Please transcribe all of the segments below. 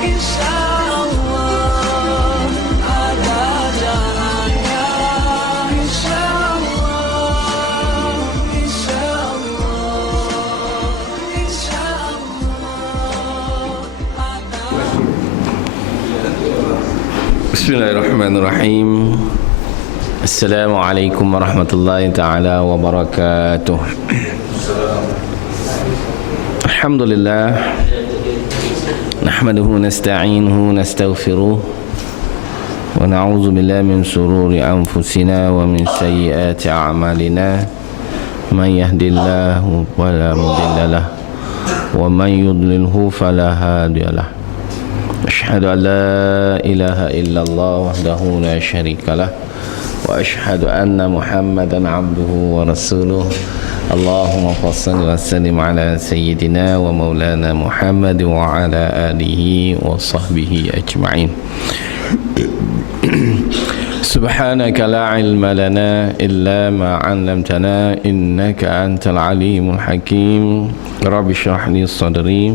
insyaallah ada jalannya, insyaallah, insyaallah, insyaallah ada. Bismillahirrahmanirrahim. Assalamualaikum warahmatullahi ta'ala wabarakatuh. Alhamdulillah, nahmaduhu nasta'inuhu nastaghfiruh wa na'udzu billahi min shururi anfusina wa min sayyiati a'malina. Man yahdihillahu fala mudilla lahu wa man yudlilhu fala hadiya lahu. Asyhadu an la ilaha illallah wahdahu la syarika lah wa asyhadu anna Muhammadan abduhu wa rasuluh. Allahumma salli wa sallim ala sayyidina wa maulana Muhammad wa ala alihi wa sahbihi ajma'in. Subhanaka la ilma lana illa ma 'allamtana innaka antal alimul hakim. Rabbi shrah li sadri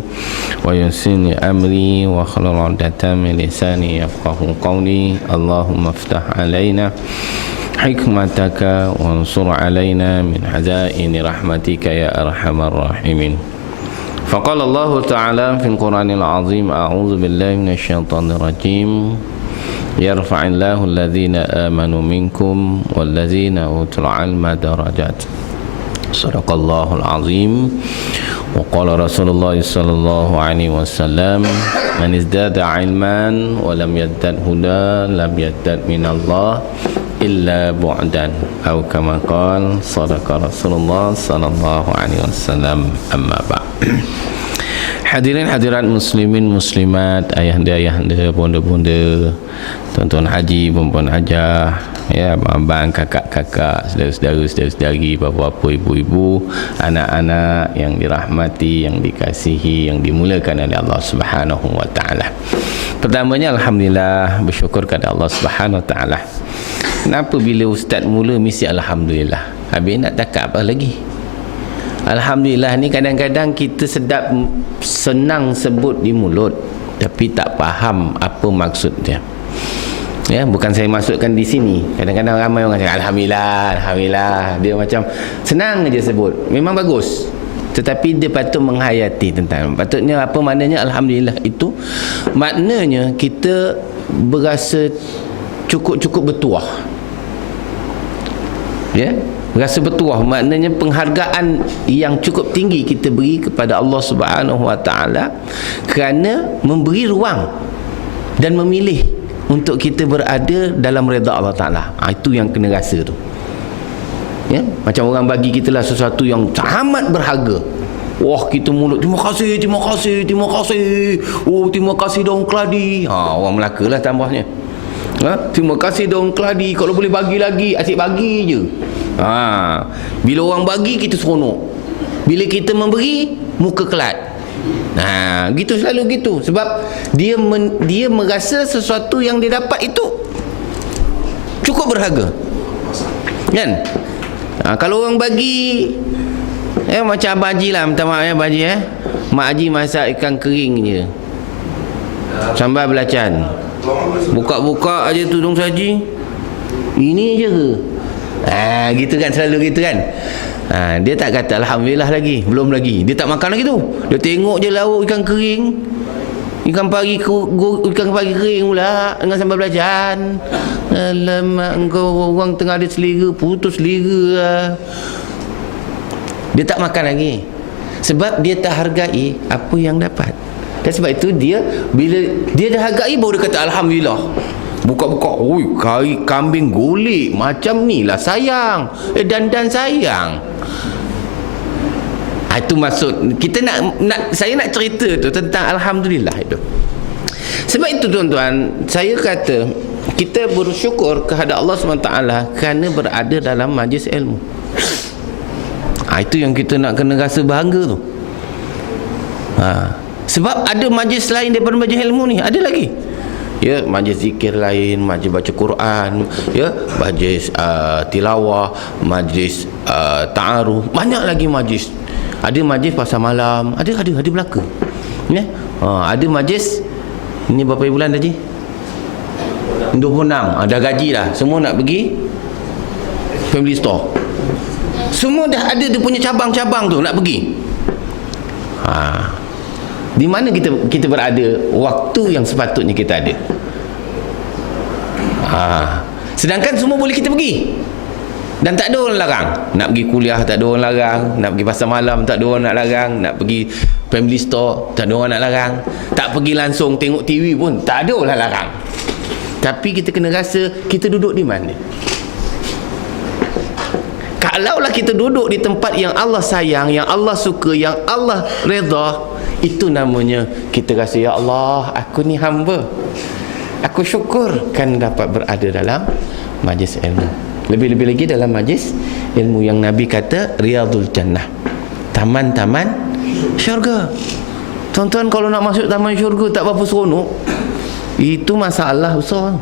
wa yassir li amri wa hlul 'uqdatam min lisani yafqahu qawli. Allahumma iftah alaina hikmataka wansur alaina min hazaini rahmatika ya arhamar rahimin. Faqala Allah Ta'ala fil Qur'anil Azim, a'udzu billahi minasyaitonir rajim. Yarfa'illahu alladhina amanu minkum walladzina utul 'ilma darajat. Shadaqallahul azim. Wa qala Rasulullah sallallahu alaihi wasallam, man izdada 'ilman wa lam yazdad huda lam yazdad minallah illa bu'dan, atau kama qala sadaqa Rasulullah sallallahu alaihi wasallam. Amma ba'd. Hadirin hadirat muslimin muslimat, ayahanda bonda-bonda, tuan-tuan haji, puan-puan hajah, ya, abang, kakak-kakak, saudara-saudari, bapa-bapa, ibu-ibu, anak-anak yang dirahmati, yang dikasihi, yang dimuliakan oleh Allah Subhanahu wa taala. Pertamanya alhamdulillah, bersyukur kepada Allah Subhanahu wa taala. Kenapa bila ustaz mula mesti alhamdulillah? Habis nak cakap apa lagi? Alhamdulillah ni kadang-kadang kita sedap senang sebut di mulut tapi tak faham apa maksud dia. Ya, bukan saya masukkan di sini. Kadang-kadang ramai orang cakap alhamdulillah, alhamdulillah. Dia macam senang aja sebut. Memang bagus. Tetapi dia patut menghayati tentang patutnya apa maknanya alhamdulillah itu. Maknanya kita berasa cukup-cukup bertuah. Ya, rasa bertuah maknanya penghargaan yang cukup tinggi kita beri kepada Allah Subhanahu wa taala kerana memberi ruang dan memilih untuk kita berada dalam redha Allah taala. Itu yang kena rasa tu. Ya, macam orang bagi kita lah sesuatu yang amat berharga. Wah, kita mulut terima kasih, terima kasih, terima kasih. Oh, terima kasih daun keladi. Orang Melaka lah tambahnya. Terima kasih daun keladi, kalau boleh bagi lagi, asyik bagi je. Bila orang bagi kita seronok, bila kita memberi muka kelat. Gitu selalu gitu, sebab dia merasa sesuatu yang dia dapat itu cukup berharga, kan? Kalau orang bagi macam Abang Haji lah, minta maaf ya Abang Haji, Mak Haji masak ikan kering je, sambal belacan, buka-buka aja tudung saji, ini je ke? Gitu kan, selalu gitu kan. Dia tak kata alhamdulillah lagi, belum lagi. Dia tak makan lagi tu. Dia tengok je lauk ikan kering, ikan pari kering pula dengan sambal belacan. Alamak, engkau orang tengah ada selera, putus selera lah. Dia tak makan lagi sebab dia tak hargai apa yang dapat. Dan sebab itu dia bila dia dah hargai baru dia kata alhamdulillah. Buka-buka, oi, kari kambing golek macam ni lah sayang. Dan sayang. Itu maksud kita saya nak cerita tu tentang alhamdulillah itu. Sebab itu tuan-tuan, saya kata kita bersyukur kepada Allah SWT kerana berada dalam majlis ilmu. Itu yang kita nak kena rasa bahagia tu. Sebab ada majlis lain daripada majlis ilmu ni, ada lagi. Ya, majlis zikir lain, majlis baca Quran, ya, majlis tilawah, majlis ta'aruf, banyak lagi majlis. Ada majlis pasar malam, ada belaka. Ya. Ada majlis Ini berapa bulan dah, Ji? 26. Dah gaji dah. Semua nak pergi family store. Semua dah ada dia punya cabang-cabang tu nak pergi. Di mana kita berada waktu yang sepatutnya kita ada. Sedangkan semua boleh kita pergi. Dan tak ada orang larang. Nak pergi kuliah tak ada orang larang, nak pergi pasar malam tak ada orang nak larang, nak pergi family store tak ada orang nak larang, tak pergi langsung tengok TV pun tak ada orang larang. Tapi kita kena rasa kita duduk di mana. Kalaulah kita duduk di tempat yang Allah sayang, yang Allah suka, yang Allah redha, itu namanya kita rasa, ya Allah, aku ni hamba, aku syukur kan dapat berada dalam majlis ilmu. Lebih-lebih lagi dalam majlis ilmu yang Nabi kata Riyadul Jannah, taman-taman syurga. Tuan-tuan, kalau nak masuk taman syurga tak berapa seronok, itu masalah besar.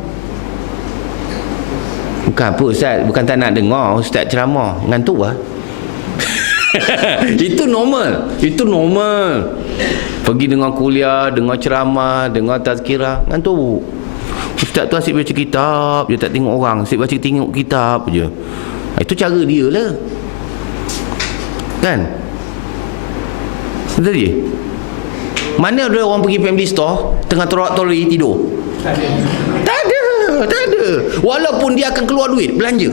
Bukan apa Ustaz, bukan tak nak dengar Ustaz ceramah, ngantuk lah. Itu normal. Itu normal. Pergi dengar kuliah, dengar ceramah, dengar tazkirah, ngantuk. Ustaz tu asyik baca kitab je, tak tengok orang, asyik tengok kitab je. Itu cara dia lah, kan? Betul je? Mana ada orang pergi family store tengah torak-tori tidur? Tak ada. Walaupun dia akan keluar duit belanja,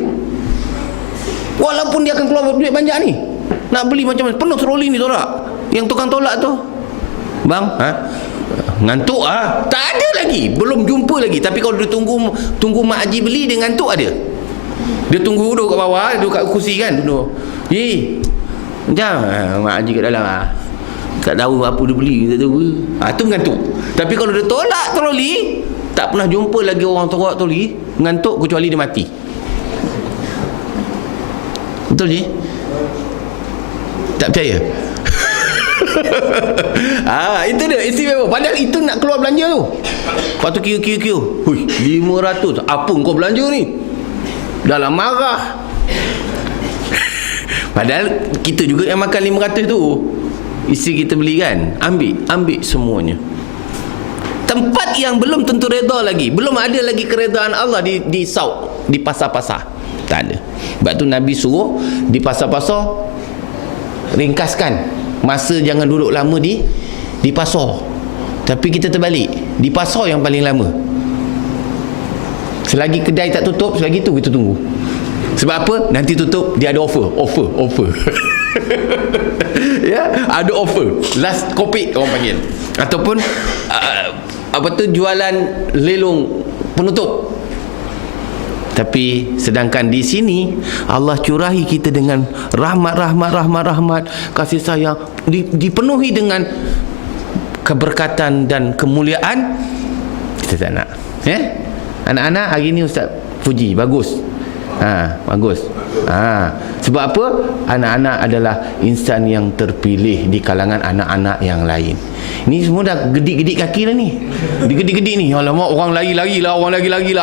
walaupun dia akan keluar duit banyak ni, nak beli macam-macam, penuh troli ni torak. Yang tukang tolak tu, bang, ngantuk tak ada lagi, belum jumpa lagi. Tapi kalau dia tunggu Mak Haji beli, dia ngantuk ada. Dia tunggu duduk kat bawah, duduk kat kursi kan, duduk. Macam Mak Haji kat dalam tak tahu apa dia beli, tak tahu. Tu ngantuk. Tapi kalau dia tolak troli, tak pernah jumpa lagi orang tolak troli ngantuk kecuali dia mati. Betul je? Tak percaya? Itu dia istimewa. Padahal itu nak keluar belanja tu. Lepas tu kira. Hui, 500. Apa kau belanja ni? Dalam marah. Padahal kita juga yang makan 500 tu. Isteri kita beli kan. Ambil semuanya. Tempat yang belum tentu redha lagi, belum ada lagi keredaan Allah di sauk, di pasar-pasar. Tak ada. Sebab tu Nabi suruh di pasar-pasar ringkaskan masa, jangan duduk lama di pasar. Tapi kita terbalik, di pasar yang paling lama. Selagi kedai tak tutup, selagi tu kita tunggu. Sebab apa? Nanti tutup, dia ada offer. Ya, ada offer. Last kopi orang panggil. Ataupun jualan lelong penutup. Tapi sedangkan di sini Allah curahi kita dengan rahmat, kasih sayang, dipenuhi dengan keberkatan dan kemuliaan. Kita tak nak. Anak-anak hari ni Ustaz puji, bagus. Bagus. Sebab apa? Anak-anak adalah insan yang terpilih di kalangan anak-anak yang lain. Ni semua dah gedik-gedik kaki dah ni. Digedik-gedik ni. Alamak, orang lari-lari lah,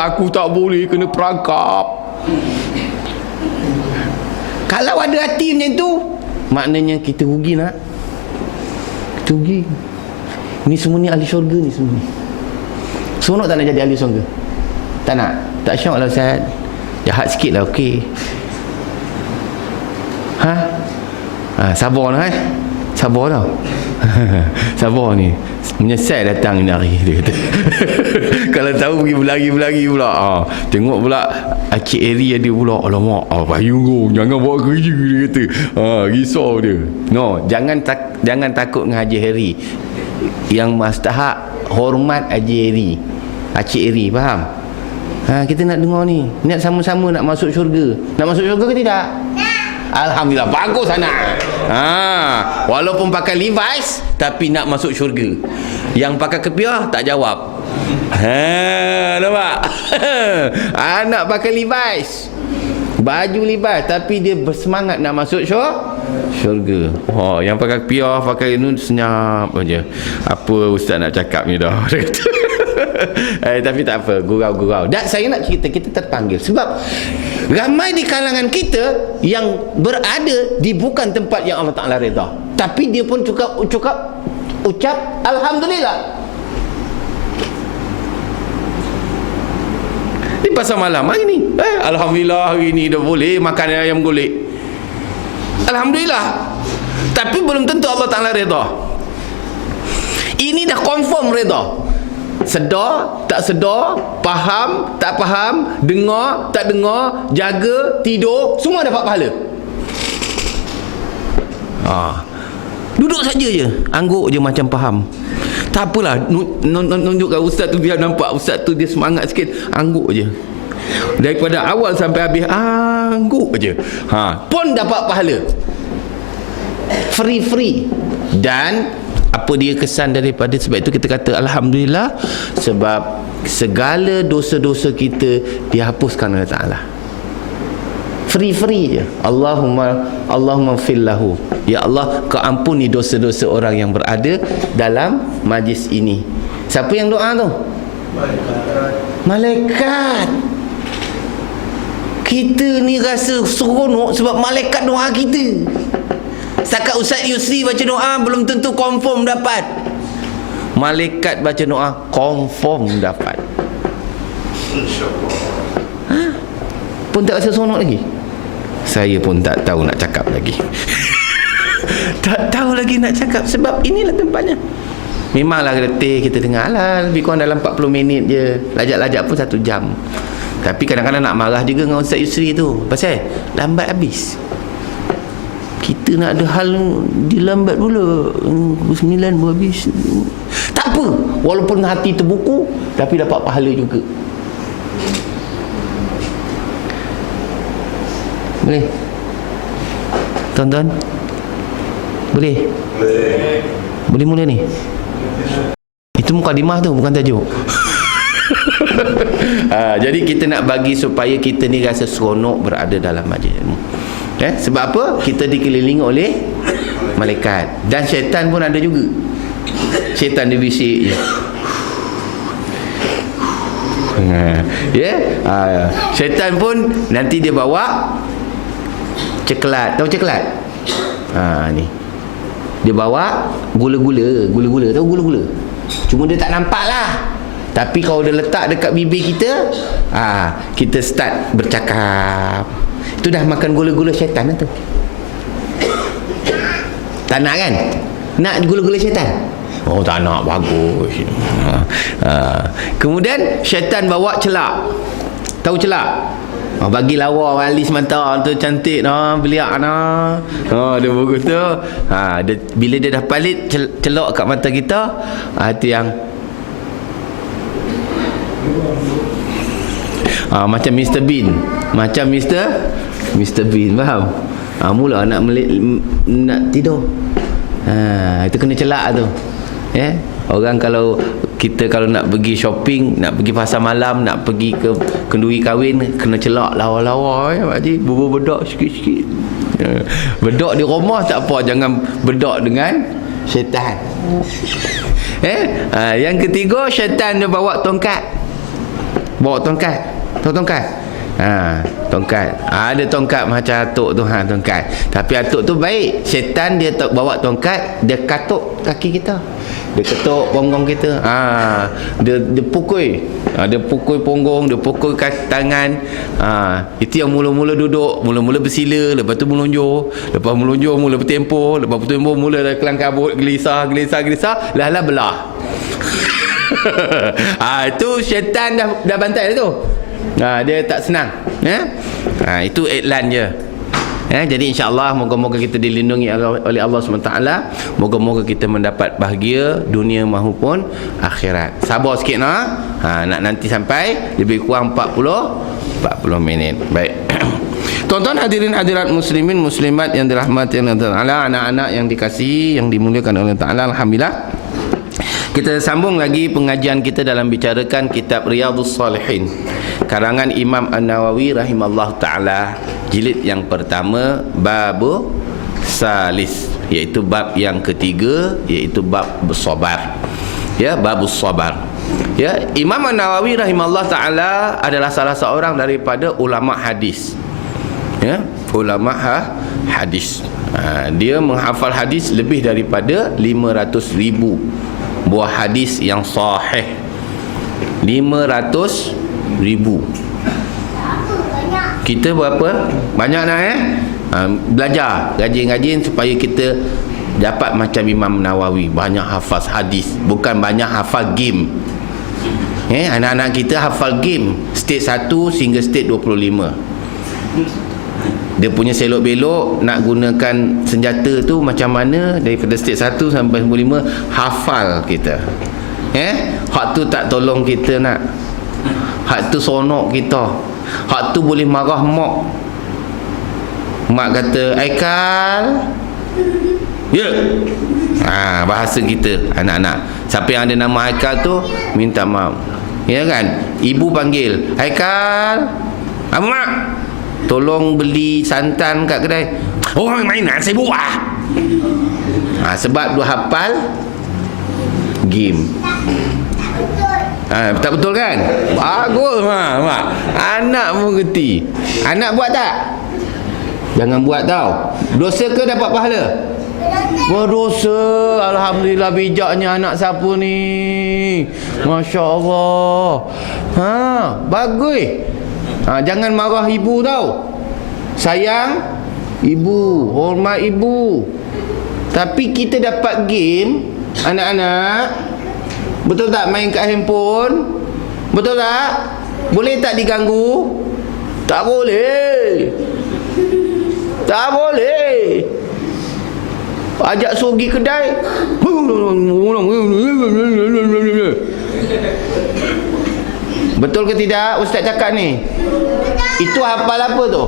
aku tak boleh, kena perangkap. Kalau ada hati macam tu, maknanya kita rugi nak. Kita rugi. Ni semua ni ahli syurga ni semua ni. Seronok tak nak jadi ahli syurga? Tak nak? Tak syok lah Ustaz. Jahat sikit lah, okey. Sabar lah sabar tau. Sabar ni, menyesal datang ni hari, dia kata. Kalau tahu pergi berlari pula. Tengok pula Cik Eri ada pula, alamak, payung kau, jangan bawa kerja, dia kata. Risau dia. No, jangan takut dengan Haji Heri. Yang mustahak hormat Haji Heri, Cik Eri, faham? Kita nak dengar ni, niat sama-sama nak masuk syurga. Nak masuk syurga ke tidak? Alhamdulillah, bagus anak. Walaupun pakai Levi's, tapi nak masuk syurga. Yang pakai kepiah tak jawab. Nampak? Anak pakai Levi's, baju Levi's, tapi dia bersemangat nak masuk syurga. Yang pakai kepiah, pakai ini senyap aja. Apa Ustaz nak cakap ni dah. Tapi tak apa, gurau-gurau. Dan saya nak cerita, kita terpanggil sebab ramai di kalangan kita yang berada di bukan tempat yang Allah Ta'ala redha, tapi dia pun ucap Alhamdulillah. pasar malam hari ni. Alhamdulillah hari ni dah boleh makan ayam golek. Alhamdulillah. Tapi belum tentu Allah Ta'ala redha. Ini dah confirm redha. Sedar, tak sedar, faham, tak faham, dengar, tak dengar, jaga, tidur, semua dapat pahala. Duduk saja je, angguk je macam faham. Tak apalah, nunjukkan ustaz tu biar nampak ustaz tu dia semangat sikit, angguk je. Daripada awal sampai habis angguk je. Pun dapat pahala. Free. Dan apa dia kesan daripada, sebab itu kita kata alhamdulillah, sebab segala dosa-dosa kita dihapuskan oleh Ta'ala. Free je. Allahumma fillahu. Ya Allah, kau ampuni dosa-dosa orang yang berada dalam majlis ini. Siapa yang doa tu? Malaikat. Kita ni rasa seronok sebab malaikat doa kita. Setakat Ustaz Yusri baca doa belum tentu confirm dapat. Malaikat baca doa confirm dapat. Pun tak rasa seronok lagi. Saya pun tak tahu nak cakap lagi. Tak tahu lagi nak cakap, sebab inilah tempatnya. Memanglah letih kita dengar, lebih kurang dalam 40 minit je. Lajak-lajak pun 1 jam. Tapi kadang-kadang nak marah juga dengan Ustaz Yusri tu. Pasal lambat habis. Kita nak ada hal dilambat pula. 9 baru habis. Tak apa, walaupun hati terbuku, tapi dapat pahala juga. Boleh? Tuan-tuan? Boleh? Boleh mula ni? Itu mukadimah tu, bukan tajuk. Jadi kita nak bagi supaya kita ni rasa seronok berada dalam majlis ilmu. Sebab apa? Kita dikelilingi oleh malaikat. Dan syaitan pun ada juga. Syaitan dia bisik je. Syaitan pun nanti dia bawa coklat. Tahu coklat? Ni. Dia bawa gula-gula. Tahu gula-gula? Cuma dia tak nampak lah. Tapi kalau dia letak dekat bibir kita, kita start bercakap. Itu dah makan gula-gula syaitan lah tu. Tak nak kan? Nak gula-gula syaitan? Oh tak nak, bagus. Kemudian syaitan bawa celak. Tahu celak? Bagi lawa walis mata tu cantik beliak dia bagus tu. Bila dia dah palit celak kat mata kita, itu yang macam Mr. Bean. Macam Mr. Bean, faham? Mula nak tidur. Itu kena celak tu. Orang kalau nak pergi shopping, nak pergi pasar malam, nak pergi ke kenduri kahwin, kena celak lawa-lawa pakcik, bedok sikit-sikit. Bedok di rumah tak apa, jangan bedok dengan syaitan. Yang ketiga, syaitan dia bawa tongkat. Tahu tongkat? Tongkat. Ada tongkat macam atuk tu, tongkat. Tapi atuk tu baik. Syaitan dia bawa tongkat, dia katuk kaki kita. Dia ketuk punggung kita. Dia pukul. Dia pukul punggung, dia pukul tangan. Itu yang mula-mula duduk, mula-mula bersila, lepas tu melunjur, lepas melunjur mula bertempoh, lepas bertempoh mula dah kelang kabut, gelisah, lah belah. Itu syaitan dah bantai tu. Dia tak senang. Itu iklan je. Jadi insya-Allah moga-moga kita dilindungi oleh Allah SWT. Moga-moga kita mendapat bahagia dunia maupun akhirat. Sabar sikit nak nanti sampai lebih kurang 40 minit. Baik. Tuan-tuan hadirin hadirat muslimin muslimat yang dirahmati Allah Taala, anak-anak yang dikasihi yang dimuliakan oleh Taala, alhamdulillah. Kita sambung lagi pengajian kita dalam bicarakan kitab Riyadhus Salihin karangan Imam An-Nawawi rahimallahu taala, jilid yang pertama, bab salis, iaitu bab yang ketiga, iaitu bab bersabar. Babus sabar. Imam An-Nawawi rahimallahu taala adalah salah seorang daripada ulama hadis. Ulama hadis. Dia menghafal hadis lebih daripada 500,000 buah hadis yang sahih. 500,000 Kita berapa? Banyak nak belajar, rajin-rajin supaya kita dapat macam Imam Nawawi, banyak hafaz hadis, bukan banyak hafal game. Anak-anak kita hafal game stage 1 sehingga stage 25. Dia punya selok-belok nak gunakan senjata tu macam mana, daripada stage 1 sampai 25 hafal kita. Hak tu tak tolong kita nak. Hak tu sonok kita. Hak tu boleh marah mak. Mak kata, Aikal. Ya. Bahasa kita anak-anak. Siapa yang ada nama Aikal tu minta maaf. Ya kan? Ibu panggil, Aikal. Mak, tolong beli santan kat kedai. Orang main nak saya buat. Sebab dia hafal game. Tak betul kan? Bagus mak. Anak pun gerti. Anak buat tak? Jangan buat tau. Dosa ke dapat pahala? Berdosa. Alhamdulillah bijaknya anak siapa ni. Masya Allah. Bagus. Jangan marah ibu tau. Sayang ibu, hormat ibu. Tapi kita dapat game, anak-anak, betul tak main kat handphone? Betul tak? Boleh tak diganggu? Tak boleh. Tak boleh. Ajak suruh pergi kedai. Betul ke tidak Ustaz cakap ni? Itu hafal apa tu?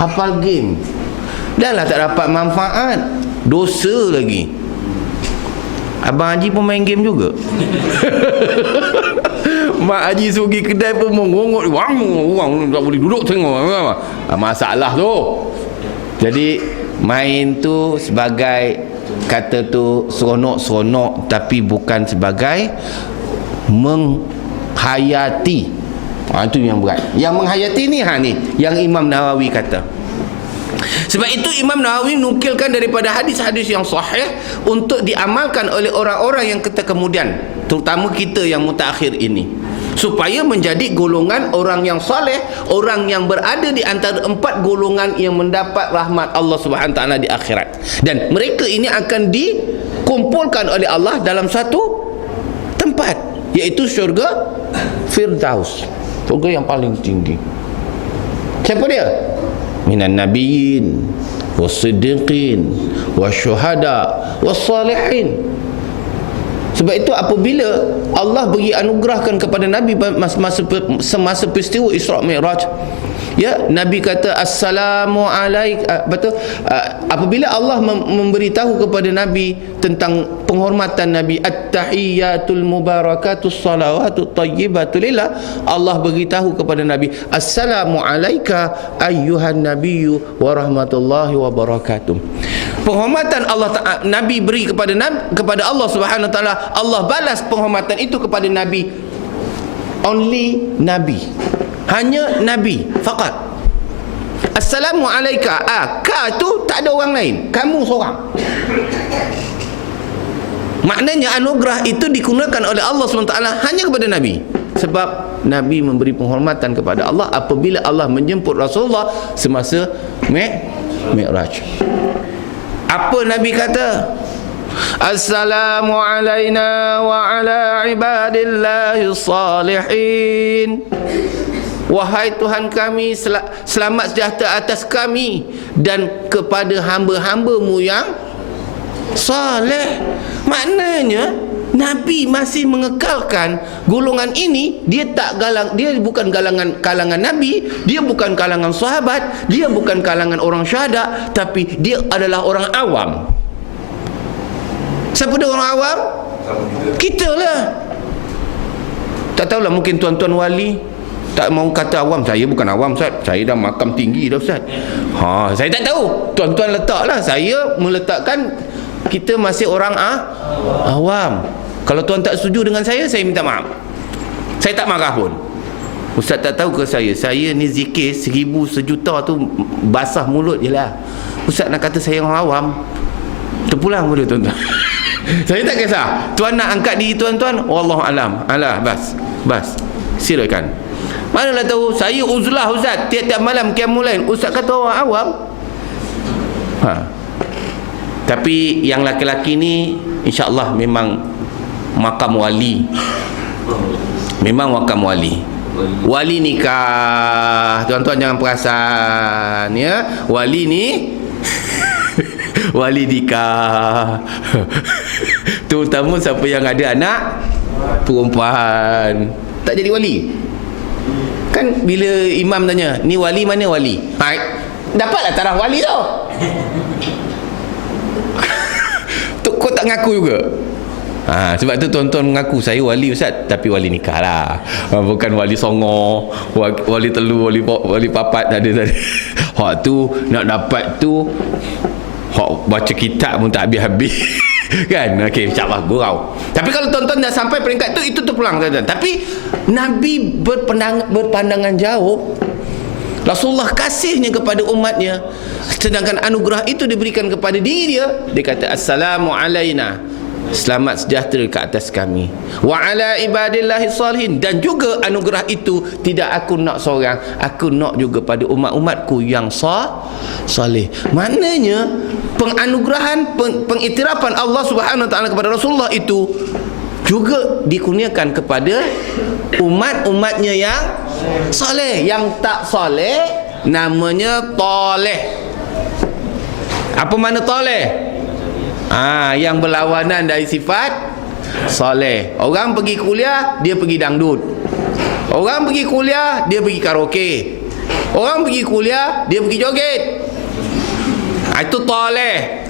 Hafal game. Dah lah tak dapat manfaat. Dosa lagi. Abang Haji pun main game juga. Mak Haji suruh pergi kedai pun mengongok. Orang tak boleh duduk tengok. Masalah tu. Jadi main tu sebagai, kata tu seronok-seronok, tapi bukan sebagai menghayati. Itu yang berat. Yang menghayati ni yang Imam Nawawi kata. Sebab itu Imam Nawawi nukilkan daripada hadis-hadis yang sahih untuk diamalkan oleh orang-orang yang kita kemudian, terutama kita yang mutakhir ini, supaya menjadi golongan orang yang soleh, orang yang berada di antara 4 golongan yang mendapat rahmat Allah Subhanahu taala di akhirat. Dan mereka ini akan dikumpulkan oleh Allah dalam satu tempat, iaitu syurga Firdaus, syurga yang paling tinggi. Siapa dia? Minan nabiyyin was-siddiqin wasyuhada was-salihin. Sebab itu apabila Allah beri anugerahkan kepada Nabi semasa peristiwa Isra' Mi'raj, Nabi kata assalamu alaika, betul. Apabila Allah memberitahu kepada Nabi tentang penghormatan Nabi, at-tahiyyatul mubarakatus salawatut thayyibatu lillah, Allah beritahu kepada Nabi, assalamu alaika ayyuhan nabiyyu wa rahmatullahi wa barakatuh. Penghormatan Nabi beri kepada Allah Subhanahu wa taala, Allah balas penghormatan itu kepada Nabi. Only Nabi, hanya Nabi fakat. Assalamu alaika, ka tu tak ada orang lain, kamu seorang. Maknanya anugerah itu digunakan oleh Allah SWT hanya kepada Nabi. Sebab Nabi memberi penghormatan kepada Allah apabila Allah menjemput Rasulullah semasa Mi'raj. Apa Nabi kata? Assalamu alaina wa ala ibadillahi salihin. Wahai Tuhan kami, selamat sejahtera atas kami dan kepada hamba-hamba-Mu yang saleh. Maknanya Nabi masih mengekalkan golongan ini. Dia bukan kalangan Nabi, dia bukan kalangan sahabat, dia bukan kalangan orang syuhada, tapi dia adalah orang awam. Siapa dia orang awam? Kita lah. Tak tahulah, mungkin tuan-tuan wali tak mau kata awam. Saya bukan awam, Ustaz. Saya dah makam tinggi dah, Ustaz. Saya tak tahu. Tuan-tuan letaklah. Saya meletakkan kita masih orang awam. Kalau tuan tak setuju dengan saya minta maaf. Saya tak marah pun. Ustaz tak tahu ke saya ni zikir 1000 sejuta tu basah mulut je lah. Ustaz nak kata saya orang awam, terpulang boleh tuan-tuan. Saya tak kisah. Tuan nak angkat diri tuan-tuan, wallahu alam. Alah, bas. Silakan. Manalah tahu, saya uzlah Ustaz, tiap-tiap malam qiyamul lail. Ustaz kata orang awam. Tapi yang laki-laki ni insya-Allah memang makam wali. Memang makam wali. Wali nikah. Tuan-tuan jangan perasan ya. Wali ni wali nikah. Terutama siapa yang ada anak perempuan tak jadi wali. Kan bila imam tanya, ni wali mana wali? Dapatlah taraf wali tu. Tu kau tak ngaku juga. Sebab tu tuan-tuan mengaku saya wali Ustaz, tapi wali nikah lah. Bukan wali songo, wali telu, wali papat ada. Hak tu nak dapat tu hak baca kitab pun tak habis-habis. Kan? Okey, insya-Allah gurau. Tapi kalau tuan-tuan dah sampai peringkat tu, itu terpulang tuan-tuan. Tapi Nabi berpandangan jauh. Rasulullah kasihnya kepada umatnya, sedangkan anugerah itu diberikan kepada diri dia. Dia kata assalamu alaina, selamat sejahtera ke atas kami, wa ala ibadillahi salihin, dan juga anugerah itu tidak aku nak seorang, aku nak juga pada umat-umatku yang salih. Maknanya penganugerahan, pengiktirafan Allah Subhanahu wa taala kepada Rasulullah itu juga dikurniakan kepada umat-umatnya yang soleh. Yang tak soleh namanya toleh. Apa makna toleh? Yang berlawanan dari sifat soleh. Orang pergi kuliah, dia pergi dangdut. Orang pergi kuliah, dia pergi karaoke. Orang pergi kuliah, dia pergi joget. Itu toleh.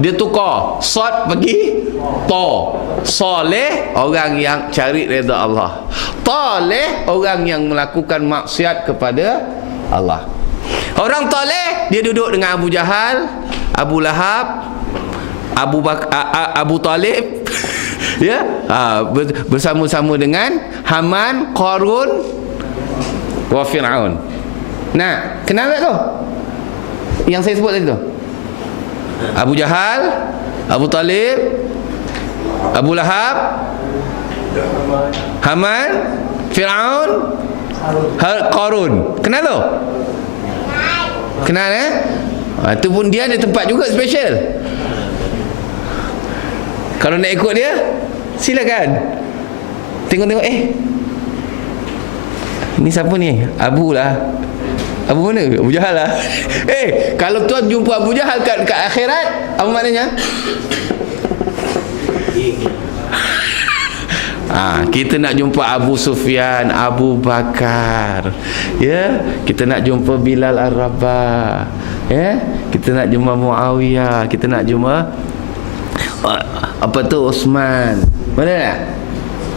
Dia tukar sod pergi to. Soleh orang yang cari redha Allah. Toleh orang yang melakukan maksiat kepada Allah. Orang toleh dia duduk dengan Abu Jahal, Abu Lahab, Abu Talib ya, bersama-sama dengan Haman, Qarun wa Fir'aun. Nah, kenal tak tu? Yang saya sebut tadi tu. Abu Jahal, Abu Talib, Abu Lahab, Haman, Fir'aun, Qarun. Kenal tu? Kenal itu pun dia ada tempat juga special. Kalau nak ikut dia, silakan. Tengok-tengok ni siapa ni? Abu lah. Abu mana? Abu Jahal lah. Kalau tuan jumpa Abu Jahal kat akhirat, apa maknanya? Kita nak jumpa Abu Sufyan, Abu Bakar, ya. Kita nak jumpa Bilal Ar-Rabah, ya. Kita nak jumpa Muawiyah, kita nak jumpa Uthman. Mana tak?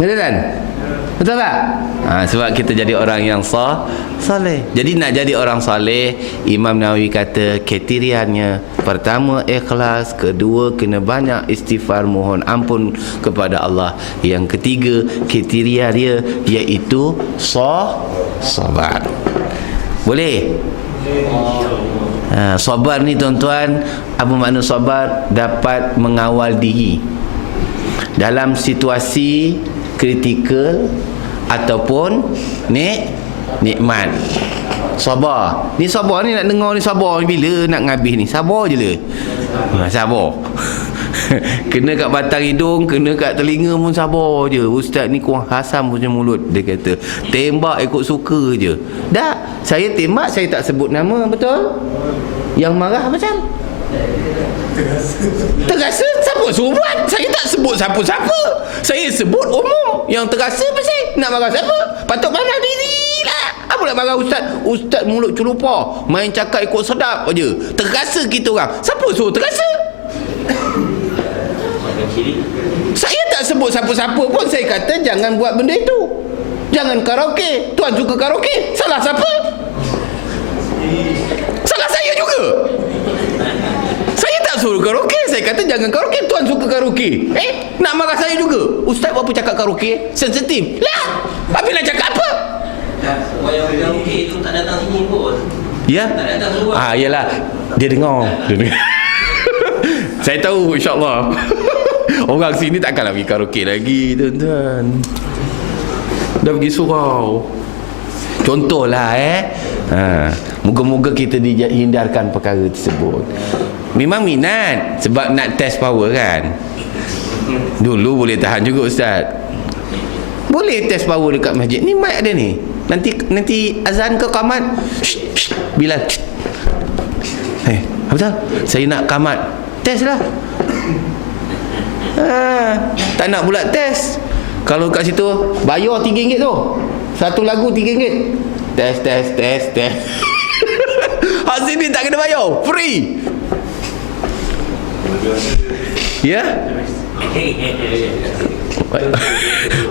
Mana kan? Betul tak? Sebab kita jadi orang yang saleh. Jadi nak jadi orang saleh, Imam Nawawi kata kriterianya, pertama ikhlas, kedua kena banyak istighfar, mohon ampun kepada Allah. Yang ketiga kriteria dia iaitu sabar. Boleh? Sabar ni tuan-tuan, apa makna sabar? Dapat mengawal diri dalam situasi kritikal ataupun nikmat. Sabar. Ni sabar ni nak dengar ni sabar ni bila nak ngabis ni. Sabar je lah. Sabar. Kena kat batang hidung, kena kat telinga pun sabar je. Ustaz ni kurang hasam punya mulut, dia kata. Tembak ikut suka je. Dah, saya tembak, saya tak sebut nama, betul? Yang marah macam terasa siapa suruh buat? Saya tak sebut siapa-siapa. Saya sebut umum. Yang terasa pasal nak marah siapa? Patut marah diri lah. Apa nak marah ustaz? Ustaz mulut celupa, main cakap ikut sedap aja. Terasa kita orang. Siapa suruh terasa? Saya tak sebut siapa-siapa pun. Saya kata jangan buat benda itu. Jangan karaoke. Tuan suka karaoke. Salah siapa? Salah saya juga. Saya tak suruh karaoke. Saya kata jangan karaoke. Tuan suka karaoke. Nak marah saya juga. Ustaz buat apa cakap karaoke? Sensitif. Lah, habis nak cakap apa? Yang karaoke itu tak datang sini pun. Ya? Tak datang keluar. Yalah. Dia dengar. Saya tahu, insya-Allah. Orang sini takkanlah pergi karaoke lagi, tuan-tuan. dah pergi surau. Contohlah moga-moga kita dihindarkan perkara tersebut. Memang minat sebab nak test power kan. Dulu boleh tahan juga ustaz. Boleh test power dekat masjid. Ni mic ada ni. Nanti azan ke qamat. Bilal. Apa tak? Saya nak qamat. Test lah. Tak nak pula test. Kalau kat situ bayar RM3 tu. Satu lagu RM3. Test. Hak sini tak kena bayar. Free. Ya?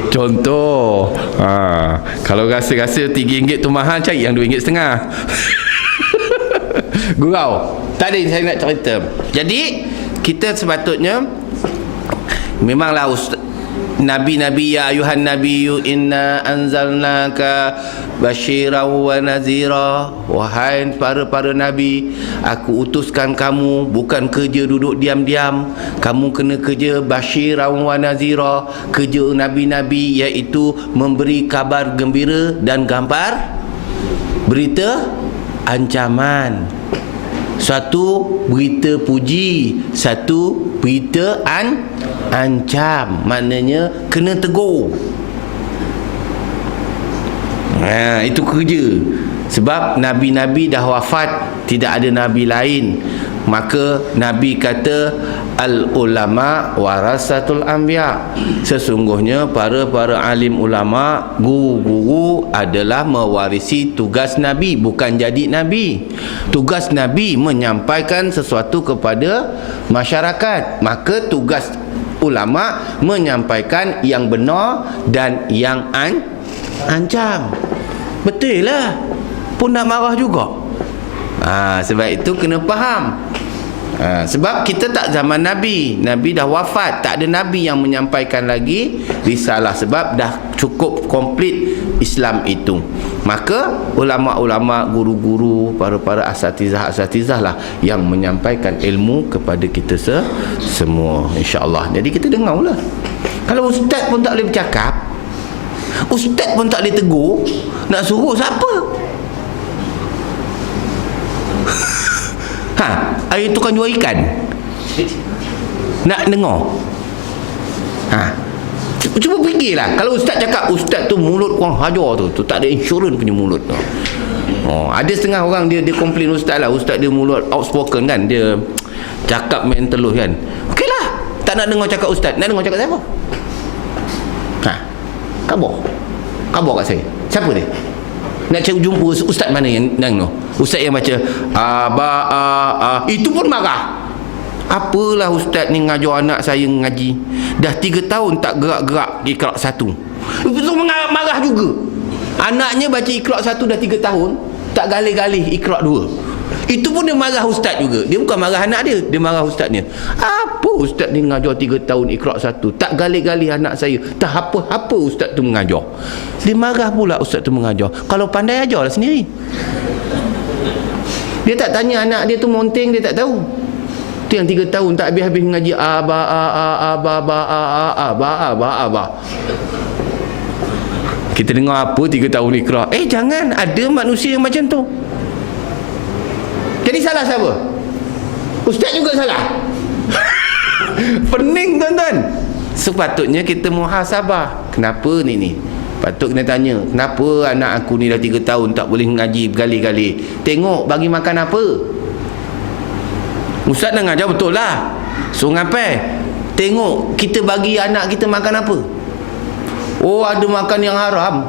Contoh. Kalau rasa-rasa RM3 tu mahal, cari yang RM2.5. Gurau. Tak ada saya nak cerita. Jadi kita sepatutnya memanglah Nabi-Nabi, ya ayuhan nabiyyu inna anzalnaka basyiran wa nazira. Wahai para Nabi, aku utuskan kamu bukan kerja duduk diam-diam. Kamu kena kerja basyiran wa nazira. Kerja Nabi-Nabi iaitu memberi kabar gembira dan gambar berita ancaman. Satu berita puji, satu berita ancam, maknanya kena tegur. Itu kerja. Sebab Nabi-Nabi dah wafat, tidak ada Nabi lain. Maka Nabi kata al-ulama warasatul anbiya. Sesungguhnya para alim ulama, guru-guru adalah mewarisi tugas Nabi, bukan jadi Nabi. Tugas Nabi menyampaikan sesuatu kepada masyarakat. Maka tugas ulama menyampaikan yang benar dan yang ancam. Betul lah. Pun nak marah juga. Sebab itu kena faham. Sebab kita tak zaman Nabi. Nabi dah wafat. Tak ada Nabi yang menyampaikan lagi risalah. Sebab dah cukup komplit Islam itu. Maka ulama-ulama, guru-guru, para asatizah lah yang menyampaikan ilmu kepada kita semua, insya-Allah. Jadi kita dengar lah. Kalau ustaz pun tak boleh bercakap, ustaz pun tak boleh tegur, nak suruh siapa? Air tukang jual ikan nak dengar. Cuba fikirlah, kalau ustaz cakap, ustaz tu mulut kurang hajar tu tak ada insurans punya mulut tu. Ada setengah orang dia komplain ustaz lah, ustaz dia mulut outspoken kan, dia cakap main teluh kan. Okey lah, tak nak dengar cakap ustaz, nak dengar cakap siapa? Khabar kat saya, siapa dia? Nak cari jumpa ustaz mana yang tu? Ustaz yang baca itu pun marah. Apalah ustaz ni ngajar anak saya ngaji, dah 3 tahun tak gerak-gerak Iqra' 1. Itu marah juga. Anaknya baca Iqra' 1 dah 3 tahun tak galih-galih Iqra' 2. Itu pun dia marah ustaz juga. Dia bukan marah anak dia, dia marah ustaznya. Apa ustaz ni ngajar 3 tahun Iqra' 1 tak galih-galih anak saya, tak apa-apa ustaz tu mengajar. Dia marah pula ustaz tu mengajar. Kalau pandai ajarlah sendiri. Dia tak tanya anak dia tu monteng, dia tak tahu. Tu yang 3 tahun tak habis-habis mengaji aba. Kita dengar apa 3 tahun Iqra'. Jangan, ada manusia yang macam tu. Jadi salah siapa? Ustaz juga salah. Pening tuan-tuan. Sepatutnya kita muhasabah. Kenapa ni? Patut kena tanya, kenapa anak aku ni dah 3 tahun tak boleh ngaji bergali-gali? Tengok bagi makan apa? Ustaz dah ngajar betul lah, so ngapai? Tengok kita bagi anak kita makan apa? Ada makan yang haram,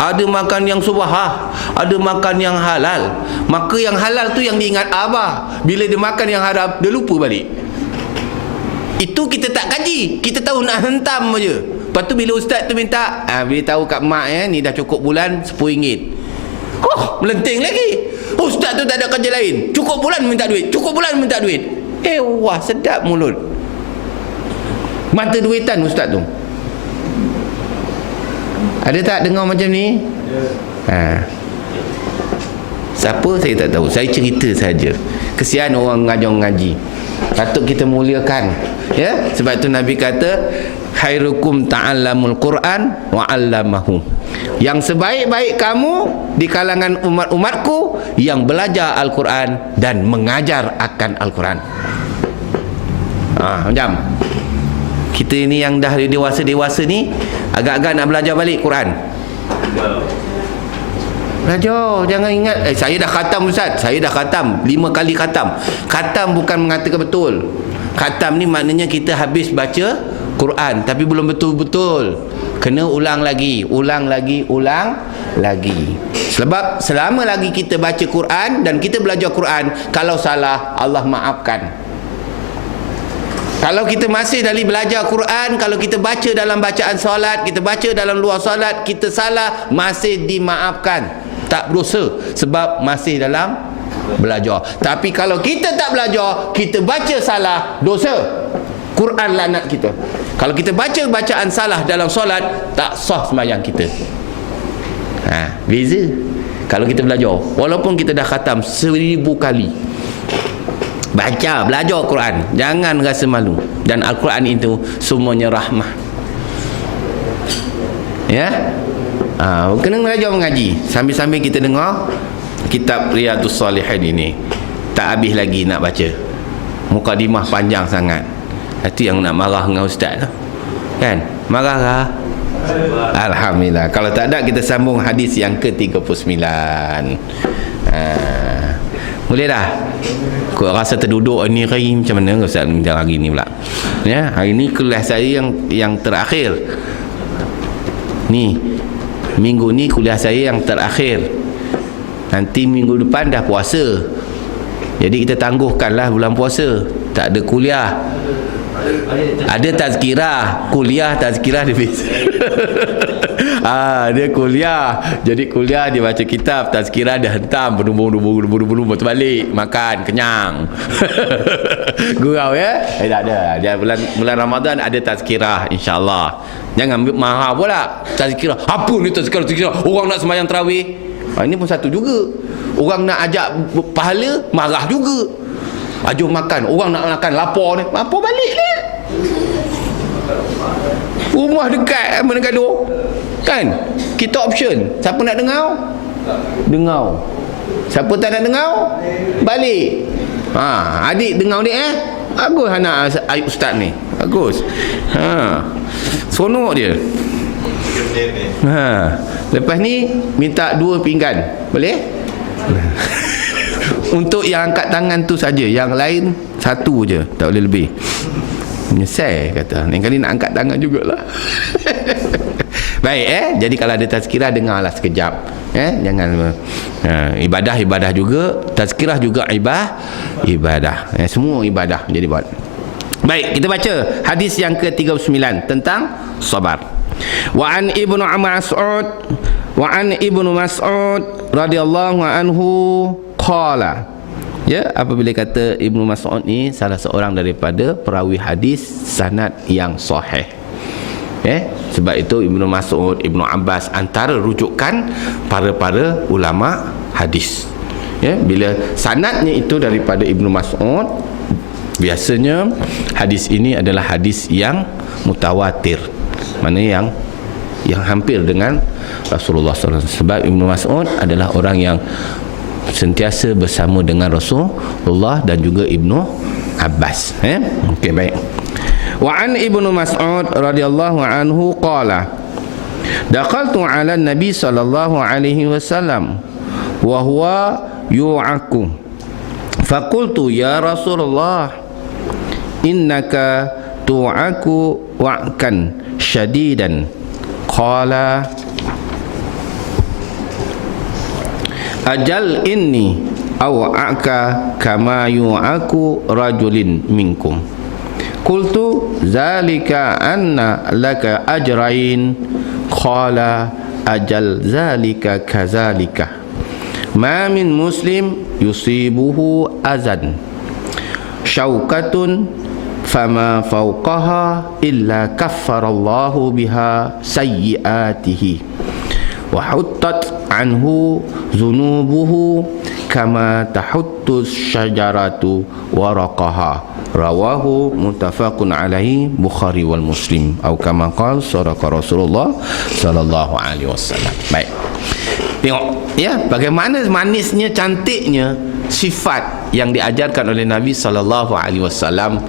ada makan yang subahah, ada makan yang halal. Maka yang halal tu yang diingat abah. Bila dia makan yang haram, dia lupa balik. Itu kita tak kaji, kita tahu nak hentam je. Lepas tu bila ustaz tu minta, beritahu kat mak ni dah cukup bulan RM10. Melenting lagi. Ustaz tu tak ada kerja lain, cukup bulan minta duit, cukup bulan minta duit. Wah, sedap mulut. Mata duitan ustaz tu. Ada tak dengar macam ni? Siapa saya tak tahu. Saya cerita saja. Kesian orang ngajar ngaji. Patut kita muliakan. Ya, sebab tu Nabi kata khairukum ta'allamul Quran wa 'allamahu. Yang sebaik-baik kamu di kalangan umat-umatku yang belajar Al-Quran dan mengajar akan Al-Quran. Macam kita ini yang dah dewasa-dewasa ni agak-agak nak belajar balik Quran. Belajar, jangan ingat saya dah khatam Ustaz, saya dah khatam 5 kali khatam. Khatam bukan mengatakan betul. Khatam ni maknanya kita habis baca Quran tapi belum betul-betul. Kena ulang lagi. Sebab selama lagi kita baca Quran dan kita belajar Quran, kalau salah Allah maafkan. Kalau kita masih dari belajar Quran, kalau kita baca dalam bacaan solat, kita baca dalam luar solat, kita salah, masih dimaafkan. Tak berdosa sebab masih dalam belajar. Tapi kalau kita tak belajar, kita baca salah, dosa. Quran laknat kita. Kalau kita baca bacaan salah dalam solat, tak sah sembahyang kita. Beza kalau kita belajar. Walaupun kita dah khatam 1000 kali, belajar Quran, jangan rasa malu. Dan Al-Quran itu semuanya rahmah. Ya, kena belajar mengaji. Sambil-sambil kita dengar kitab Riyadhus Salihin ini. Tak habis lagi nak baca. Mukadimah panjang sangat. Itu yang nak marah dengan ustaz lah. Kan? Marah lah. Alhamdulillah. Kalau tak ada, kita sambung hadis yang ke-39. Boleh dah? Kau rasa terduduk ni hari macam mana ustaz hari ni pula? Ya, hari ni kuliah saya yang terakhir. Ni minggu ni kuliah saya yang terakhir. Nanti minggu depan dah puasa. Jadi kita tangguhkanlah bulan puasa. Tak ada kuliah. Ada tazkirah, kuliah tazkirah dia beza. Dia kuliah. Jadi kuliah dia baca kitab, tazkirah dia hentam berdubung betul balik, makan kenyang. Gurau ya? Tak ada. Dia bulan Ramadan ada tazkirah insya-Allah. Jangan marah pula. Tazkirah. Apa ni tazkirah? Orang nak sembahyang tarawih. Ini pun satu juga. Orang nak ajak pahala, marah juga. Ajur makan, orang nak makan lapar ni, lapar balik ni. Rumah dekat mana gaduh. Kan? Kita option. Siapa nak dengar? Dengar. Siapa tak nak dengar? Balik. Adik dengar ni bagus anak ustaz ni. Bagus. Seronok dia. Lepas ni minta 2 pinggan. Boleh? Untuk yang angkat tangan tu saja, yang lain 1 je, tak boleh lebih. Menyesal kata. Lain kali nak angkat tangan jugalah. Baik jadi kalau ada tazkirah dengarlah sekejap. Jangan ibadah juga, tazkirah juga ibadah. Semua ibadah jadi buat. Baik, kita baca hadis yang ke-39 tentang sabar. Wa an Ibnu Mas'ud radhiyallahu anhu qala. Apabila kata Ibnu Mas'ud ni salah seorang daripada perawi hadis sanad yang sahih. Sebab itu Ibnu Mas'ud, Ibnu Abbas antara rujukan para ulama hadis. Bila sanadnya itu daripada Ibnu Mas'ud, biasanya hadis ini adalah hadis yang mutawatir. Mana yang hampir dengan Rasulullah SAW. Sebab Ibnu Mas'ud adalah orang yang sentiasa bersama dengan Rasulullah dan juga Ibnu Abbas. Okey, baik. Wa an Ibnu Mas'ud radhiyallahu anhu qala dakhaltu ala Nabi sallallahu alaihi wasallam wa huwa yu'aku faqultu ya Rasulullah innaka tu'aku wa'kan syadidan. Qala ajal inni aw'aka kama yu'aku rajulin minkum. Qultu zalika anna laka ajrain. Qala ajal zalika kazalika. Ma min muslim yusibuhu azan syaukatun fama fawqaha illa kaffarallahu biha sayyiatihi wa huttat anhu zunubuhu kama tahuttu syajaratu waraqaha. Rawahu muttafaqun alaihi Bukhari wal Muslim. Atau kama qala sadaqa Rasulullah sallallahu alaihi wasallam. Baik. Tengok ya bagaimana manisnya, cantiknya sifat yang diajarkan oleh Nabi sallallahu alaihi wasallam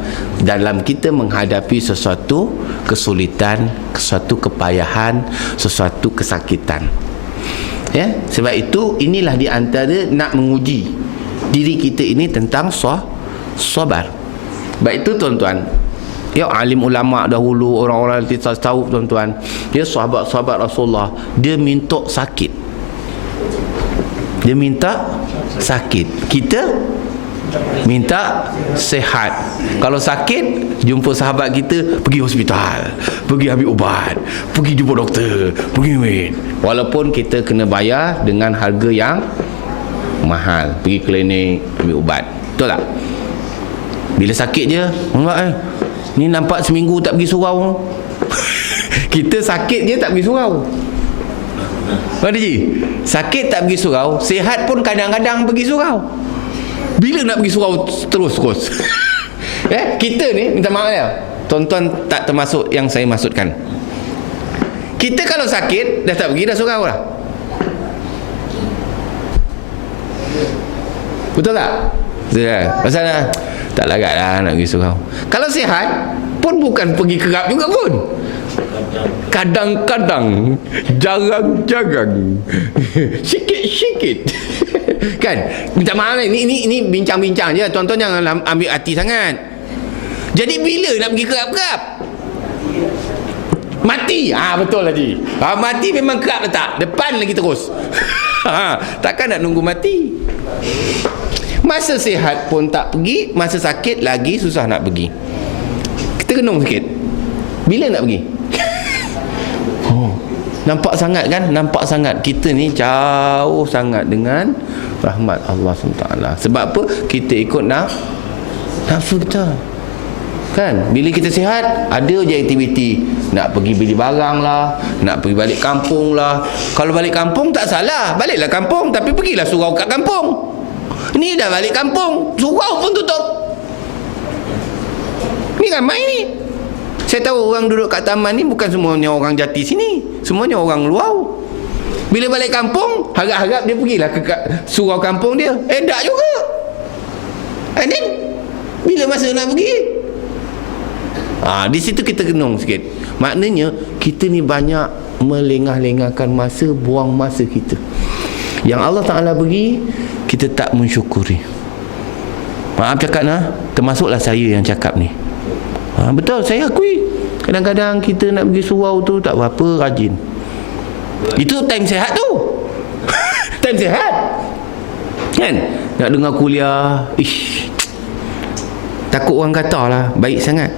dalam kita menghadapi sesuatu kesulitan, sesuatu kepayahan, sesuatu kesakitan. Ya, sebab itu inilah di antara nak menguji diri kita ini tentang sabar. Baik itu tuan-tuan, ya alim ulama dahulu, orang-orang tasawuf tuan-tuan, dia sahabat-sahabat Rasulullah, dia minta sakit. Dia minta sakit. Kita minta sehat. Kalau sakit, jumpa sahabat kita, pergi hospital, pergi ambil ubat, pergi jumpa doktor, pergi wait. Walaupun kita kena bayar dengan harga yang mahal, pergi klinik ambil ubat. Betul tak? Bila sakit je, enggak ni nampak seminggu tak pergi surau. Kita sakit je tak pergi surau. Mana Ji? Sakit tak pergi surau, sihat pun kadang-kadang pergi surau. Bila nak pergi surau terus? Kita ni minta maaf ya. Tuan-tuan tak termasuk yang saya maksudkan. Kita kalau sakit dah tak pergi dah surau lah. Betul tak? Pasal tak larat lah nak pergi surau. Kalau sihat pun bukan pergi kerap juga pun. Kadang-kadang, jarang-jarang, sikit-sikit. Kan? Minta maaf ini bincang-bincang je. Tuan-tuan jangan ambil hati sangat. Jadi bila nak pergi kerap-kerap? Mati. Betul lah Ji. Mati memang kerap letak depan lagi terus. Takkan nak nunggu mati. Masa sihat pun tak pergi, masa sakit lagi susah nak pergi. Kita kenung sikit. Bila nak pergi? Nampak sangat kan? Nampak sangat kita ni jauh sangat dengan rahmat Allah SWT. Sebab apa? Kita ikut nafsu kita. Kan? Bila kita sihat, ada je aktiviti. Nak pergi beli barang lah, nak pergi balik kampung lah. Kalau balik kampung tak salah, baliklah kampung, tapi pergilah surau kat kampung. Ni dah balik kampung, surau pun tutup. Ni ramai ni. Saya tahu orang duduk kat taman ni bukan semuanya orang jati sini, semuanya orang luar. Bila balik kampung, harap-harap dia pergilah ke surau kampung dia. Tak juga. Then bila masa nak pergi? Di situ kita kenung sikit. Maknanya kita ni banyak melengah-lengahkan masa, buang masa kita. Yang Allah Ta'ala bagi, kita tak mensyukuri. Maaf cakap termasuklah saya yang cakap ni. Betul, saya akui. Kadang-kadang kita nak pergi surau tu tak berapa rajin. Itu time sehat tu. Time sehat. Kan? Nak dengar kuliah, takut orang kata lah, baik sangat.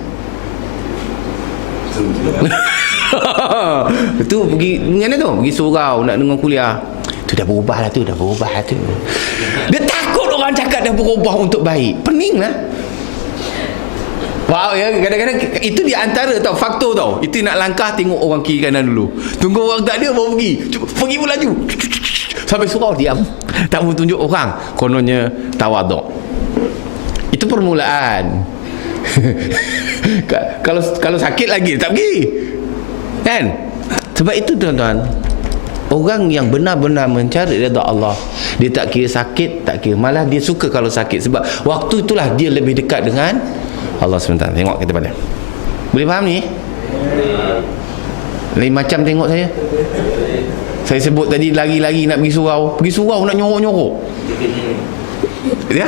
Itu pergi mana tu? Pergi surau nak dengar kuliah. Tu dah berubah lah tu, Dia takut orang cakap dah berubah untuk baik. Pening lah. Wow, ya, kadang-kadang itu di antara faktor tau. Itu nak langkah tengok orang kiri kanan dulu. Tunggu orang tak ada baru pergi. Pergi pun laju. Sampai surau diam. Tak mau tunjuk orang. Kononnya tawaduk. Itu permulaan. Kalau sakit lagi tak pergi. Kan? Sebab itu tuan-tuan, orang yang benar-benar mencari redha Allah, dia tak kira sakit, tak kira, malah dia suka kalau sakit. Sebab waktu itulah dia lebih dekat dengan Allah SWT. Tengok kita pada. Boleh faham ni? Lain macam tengok saya. Saya sebut tadi lagi-lagi nak pergi surau. Pergi surau nak nyorok-nyorok. Ya?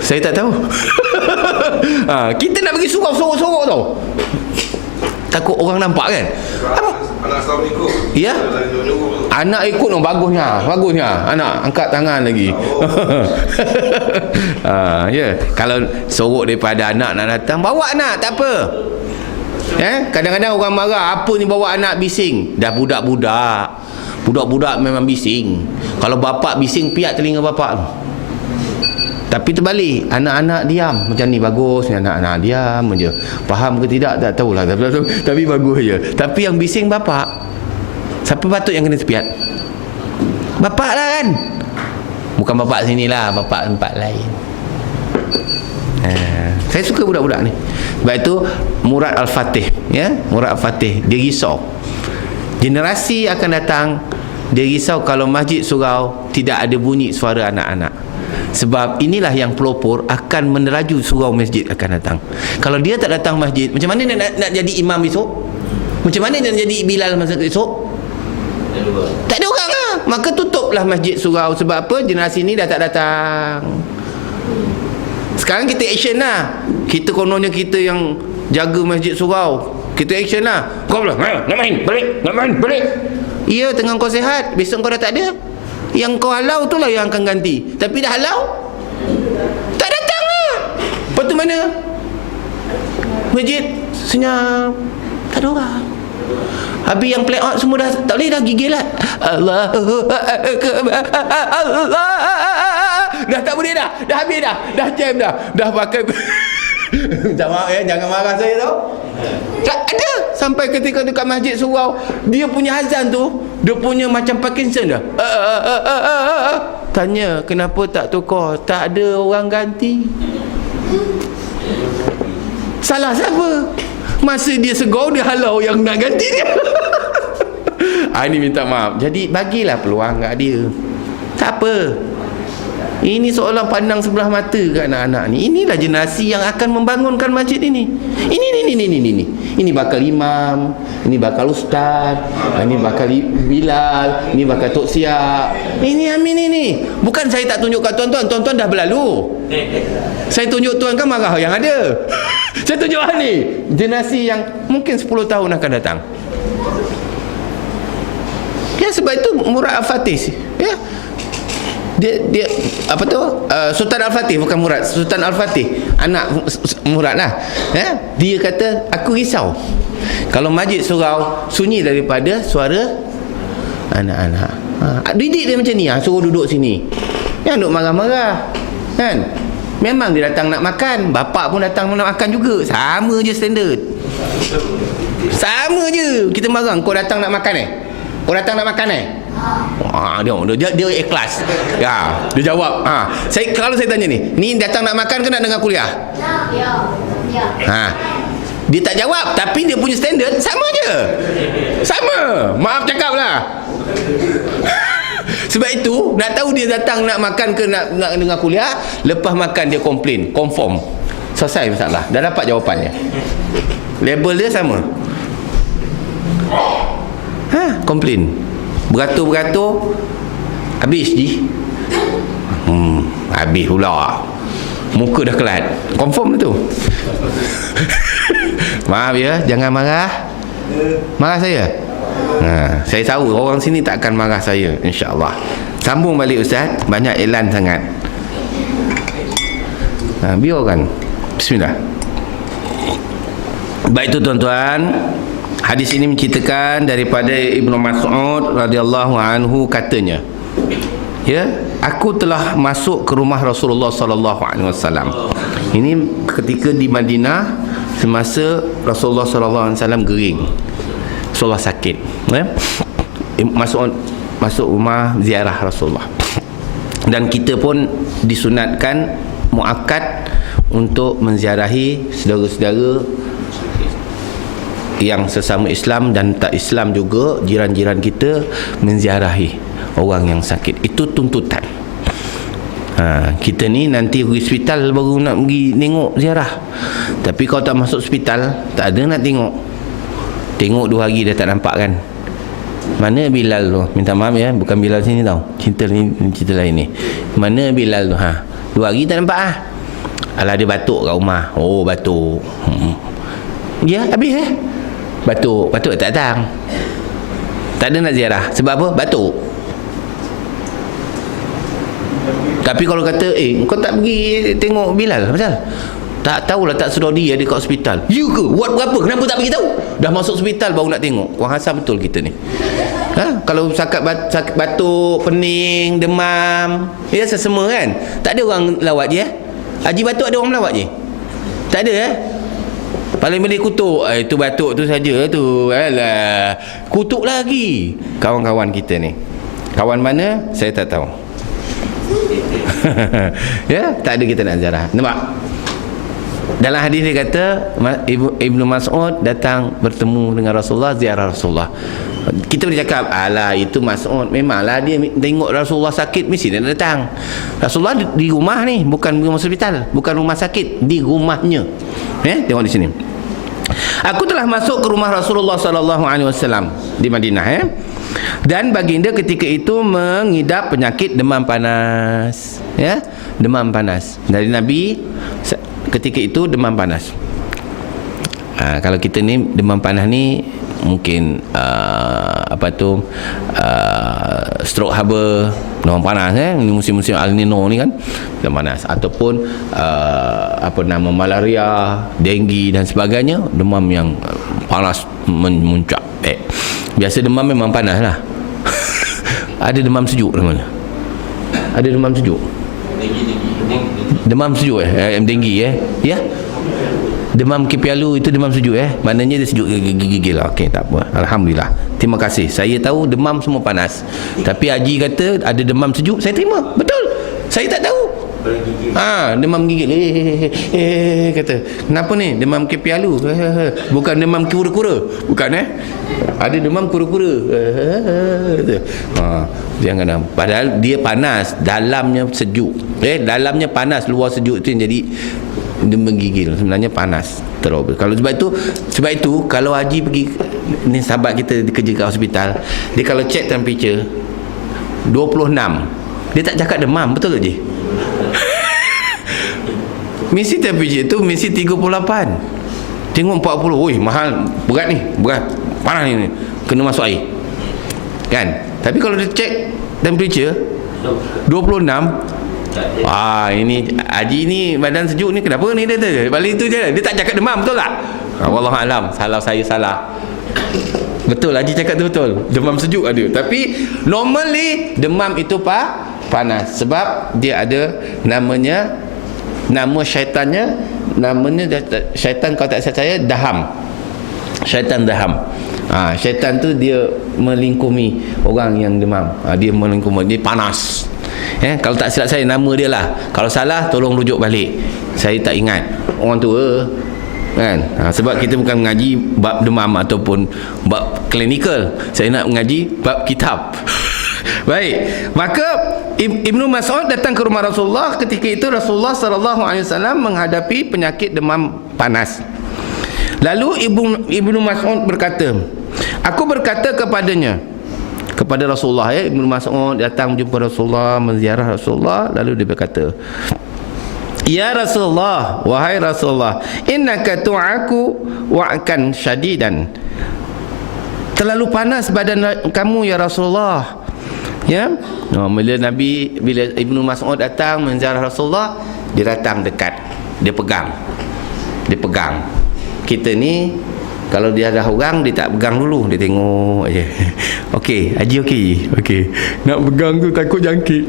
Saya tak tahu. Kita nak pergi surau sorok-sorok tau. Takut orang nampak kan? Anak selalu ikut. Ya? Anak ikut dong, bagusnya. Anak angkat tangan lagi. Ya. Kalau sorok daripada anak nak datang, bawa anak, tak apa. Kadang-kadang orang marah, apa ni bawa anak bising? Dah budak-budak. Budak-budak memang bising. Kalau bapak bising, piak telinga bapak. Tapi terbalik, anak-anak diam macam ni bagus, anak-anak diam je. Faham ke tidak tak tahulah, tapi bagus je. Tapi yang bising bapak. Siapa patut yang kena sepiat? Bapak lah kan. Bukan bapak sini lah, bapak tempat lain. Saya suka budak-budak ni. Sebab itu Murad Al-Fatih, ya, Murad Al-Fatih dia risau. Generasi akan datang, dia risau kalau masjid surau tidak ada bunyi suara anak-anak. Sebab inilah yang pelopor akan meneraju surau masjid akan datang. Kalau dia tak datang masjid, macam mana nak jadi imam esok? Macam mana nak jadi Bilal masa esok? Tak ada orang lah. Maka tutuplah masjid surau. Sebab apa? Generasi ni dah tak datang. Sekarang kita action lah. Kita kononnya kita yang jaga masjid surau. Kita action lah. Kau pula, nak main, balik. Nak main, balik. Ya, tengah kau sihat, besok kau dah tak ada. Yang kau halau tu lah yang akan ganti. Tapi dah halau, tak datang lah. Lepas tu mana? Masjid senyap, tak ada orang. Habis yang play out semua dah tak boleh dah, gigil lah. Allahu Akbar, Allah. Dah tak boleh dah. Dah habis dah. Dah jam dah. Dah pakai minta maaf ya, jangan marah saya tau. Tak ada. Sampai ketika dekat masjid surau, dia punya azan tu, dia punya macam Parkinson dah. Tanya, kenapa tak tukar? Tak ada orang ganti. Salah siapa? Masa dia segar, dia halau yang nak ganti dia. Ini minta maaf. Jadi bagilah peluang kat dia. Tak apa. Ini seolah pandang sebelah mata ke anak-anak ni. Inilah generasi yang akan membangunkan masjid ini. Ini bakal imam, ini bakal ustaz, ini bakal Bilal, ini bakal Tok Siap. Ini Amin ini. Bukan saya tak tunjuk kat tuan-tuan, tuan-tuan dah berlalu. Saya tunjuk tuan kan marah yang ada. Saya tunjuk ni generasi yang mungkin 10 tahun akan datang. Ya, sebab itu Murad Al-Fatih, ya. Dia apa tu? Sultan Al-Fatih, bukan Murad. Sultan Al-Fatih, anak Murad lah. Ya? Dia kata, aku risau kalau masjid surau sunyi daripada suara anak-anak. Didik dia macam ni, suruh duduk sini. Yang duduk marah-marah. Kan? Memang dia datang nak makan, bapak pun datang nak makan juga. Sama je standard. Sama je. Kita marah, kau datang nak makan Kau datang nak makan dia ikhlas. Ya, dia jawab. Kalau saya tanya ni datang nak makan ke nak dengar kuliah? Ya. Dia tak jawab, tapi dia punya standard sama je. Sama. Maaf cakap lah. Sebab itu, nak tahu dia datang nak makan ke nak dengar kuliah, lepas makan dia komplain, confirm. Selesai masalah. Dah dapat jawapannya. Label dia sama. Komplain. Beratur-beratur, habis je. Habis pula. Muka dah kelat. Confirm tu. Maaf ya, jangan marah. Marah saya? Saya tahu orang sini tak akan marah saya, insya-Allah. Sambung balik Ustaz, banyak iklan sangat. Biarkan. Bismillah. Baik tu tuan-tuan, hadis ini menceritakan daripada Ibnu Mas'ud radhiyallahu anhu, katanya, ya, aku telah masuk ke rumah Rasulullah sallallahu alaihi wasallam. Ini ketika di Madinah semasa Rasulullah sallallahu alaihi wasallam gering. Rasulullah sakit, ya. Masuk rumah ziarah Rasulullah. Dan kita pun disunatkan muakkad untuk menziarahi saudara-saudara yang sesama Islam dan tak Islam juga, jiran-jiran kita, menziarahi orang yang sakit. Itu tuntutan. Kita ni nanti pergi hospital baru nak pergi tengok ziarah. Tapi kalau tak masuk hospital, tak ada nak tengok. Tengok 2 hari dah tak nampak kan. Mana Bilal tu? Minta maaf ya, bukan Bilal sini tau. Cerita lain ni. Mana Bilal tu? 2 hari tak nampak Alah, dia batuk kat rumah. Oh, batuk. Ya, habis batuk tak datang. Tak ada nak ziarah. Sebab apa? Batuk. Tapi kalau kata, kau tak pergi tengok Bilal, pasal tak tahulah, tak sedar dia kat hospital. You ke? Ward berapa? Kenapa tak pergi tahu? Dah masuk hospital baru nak tengok. Wah, asal betul kita ni. Kalau sakit batuk, pening, demam, ya sesama kan. Tak ada orang lawat je. Haji batuk ada orang melawat je. Tak ada paling boleh kutuk. Itu batuk tu saja tu. Alah, kutuk lagi kawan-kawan kita ni. Kawan mana? Saya tak tahu. Ya, tak ada kita nak ziarah. Nampak? Dalam hadis dia kata Ibnu Mas'ud datang bertemu dengan Rasulullah, ziarah Rasulullah. Kita boleh cakap, alah itu Mas'ud, memanglah dia tengok Rasulullah sakit mesti dia datang. Rasulullah di rumah ni, bukan rumah hospital, bukan rumah sakit, di rumahnya. Tengok di sini. Aku telah masuk ke rumah Rasulullah SAW di Madinah, dan baginda ketika itu mengidap penyakit demam panas, demam panas. Dari Nabi ketika itu demam panas. Kalau kita ni demam panas ni mungkin stroke haba, demam panas, ni musim-musim El Nino ni kan, demam panas, ataupun malaria, denggi dan sebagainya, demam yang panas memuncak. Biasa demam memang panas lah. Ada demam sejuk namanya. Ada demam sejuk. Demam sejuk denggi ya. Demam kepialu itu demam sejuk maknanya dia sejuk gigil. Okey, tak apa. Alhamdulillah. Terima kasih. Saya tahu demam semua panas. Tapi Haji kata ada demam sejuk, saya terima. Betul. Saya tak tahu. Demam gigil. Kata, kenapa ni? Demam kepialu. Bukan demam kura-kura. Bukan ada demam kura-kura. Jangan. Padahal dia panas, dalamnya sejuk. Dalamnya panas, luar sejuk, itu yang jadi demam gigil. Sebenarnya panas terus. Kalau sebab itu kalau Haji pergi, ni sahabat kita kerja kat hospital, dia kalau check temperature 26, dia tak cakap demam, betul tak Ji? Mesti temperature tu mesti 38. Tengok 40, oi mahal, berat ni, berat, panas ni, kena masuk air kan. Tapi kalau dia check temperature 26, ini Haji ni badan sejuk ni kenapa ni, dia balik tu je, dia tak cakap demam, betul tak? Wallahualam, saya salah. Betul, Haji cakap tu betul, demam sejuk ada. Tapi normally demam itu panas, sebab dia ada nama syaitannya, namanya syaitan, kalau tak salah saya daham. Syaitan daham. Syaitan tu dia melingkumi orang yang demam. Dia melingkumi, dia panas. Kalau tak silap saya nama dia lah. Kalau salah tolong rujuk balik. Saya tak ingat. Orang tua kan. Sebab kita bukan mengaji bab demam ataupun bab klinikal. Saya nak mengaji bab kitab. Baik, maka Ibnu Mas'ud datang ke rumah Rasulullah. Ketika itu Rasulullah SAW menghadapi penyakit demam panas. Lalu Ibnu Mas'ud berkata, aku berkata kepadanya, kepada Rasulullah, Ibnu Mas'ud datang jumpa Rasulullah, menziarah Rasulullah. Lalu dia berkata, ya Rasulullah, wahai Rasulullah, innaka tu'aku wa'kan syadidan. Terlalu panas badan kamu ya Rasulullah. Bila Ibnu Mas'ud datang menziarah Rasulullah, dia datang dekat, dia pegang. Kita ni kalau dia ada orang, dia tak pegang dulu, dia tengok aja. Okey, Haji okey. Nak pegang tu takut jangkit.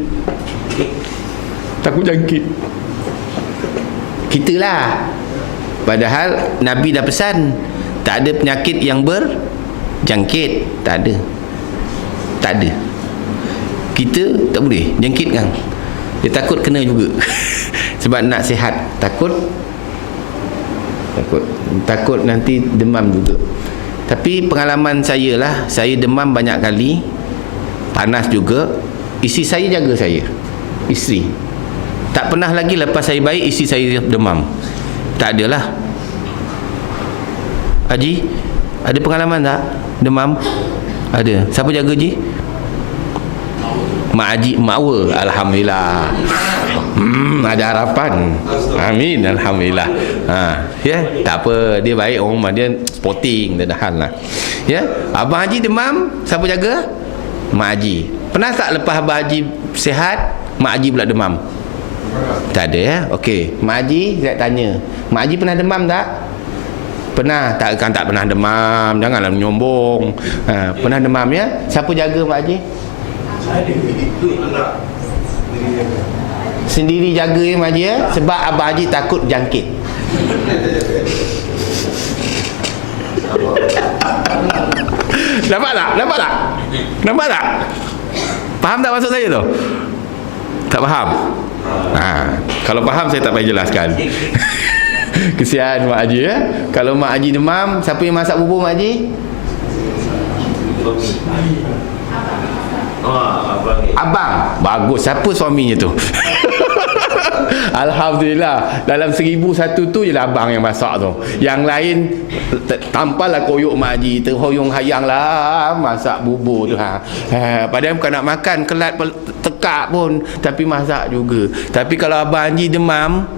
Kita lah. Padahal Nabi dah pesan tak ada penyakit yang berjangkit, tak ada. Kita tak boleh jangkit kan. Dia takut kena juga. Sebab nak sihat, takut nanti demam juga. Tapi pengalaman saya lah, saya demam banyak kali, panas juga. Isteri saya jaga saya. Isteri tak pernah lagi lepas saya baik isteri saya demam. Tak adalah. Haji ada pengalaman tak demam? Ada. Siapa jaga Ji? Mak Haji, Mak Wa. Alhamdulillah. Ada harapan. Amin. Alhamdulillah. Tak apa, dia baik, orang rumah dia sporting, dan hal lah. Abang Haji demam, siapa jaga? Mak Haji. Pernah tak lepas Abang Haji sihat, Mak Haji pula demam? Tak ada Okey, Mak Haji saya tanya, Mak Haji pernah demam tak? Pernah. Tak pernah demam, janganlah menyombong. Pernah demam ya? Siapa jaga Mak Haji? Sendiri jaga Mak Haji sebab Abang Haji takut jangkit. Nampak tak? Faham tak maksud saya tu? Tak faham? Kalau faham saya tak payah jelaskan. Kesian Mak Haji ya. Kalau Mak Haji demam, siapa yang masak bubur Mak Haji? Abang. Bagus. Siapa suaminya tu? Alhamdulillah. Dalam 1001 tu je lah abang yang masak tu. Yang lain tampallah koyok Mak Haji, terhoyong hayang lah masak bubur tu. Padahal bukan nak makan, kelat tekak pun, tapi masak juga. Tapi kalau abang Haji demam,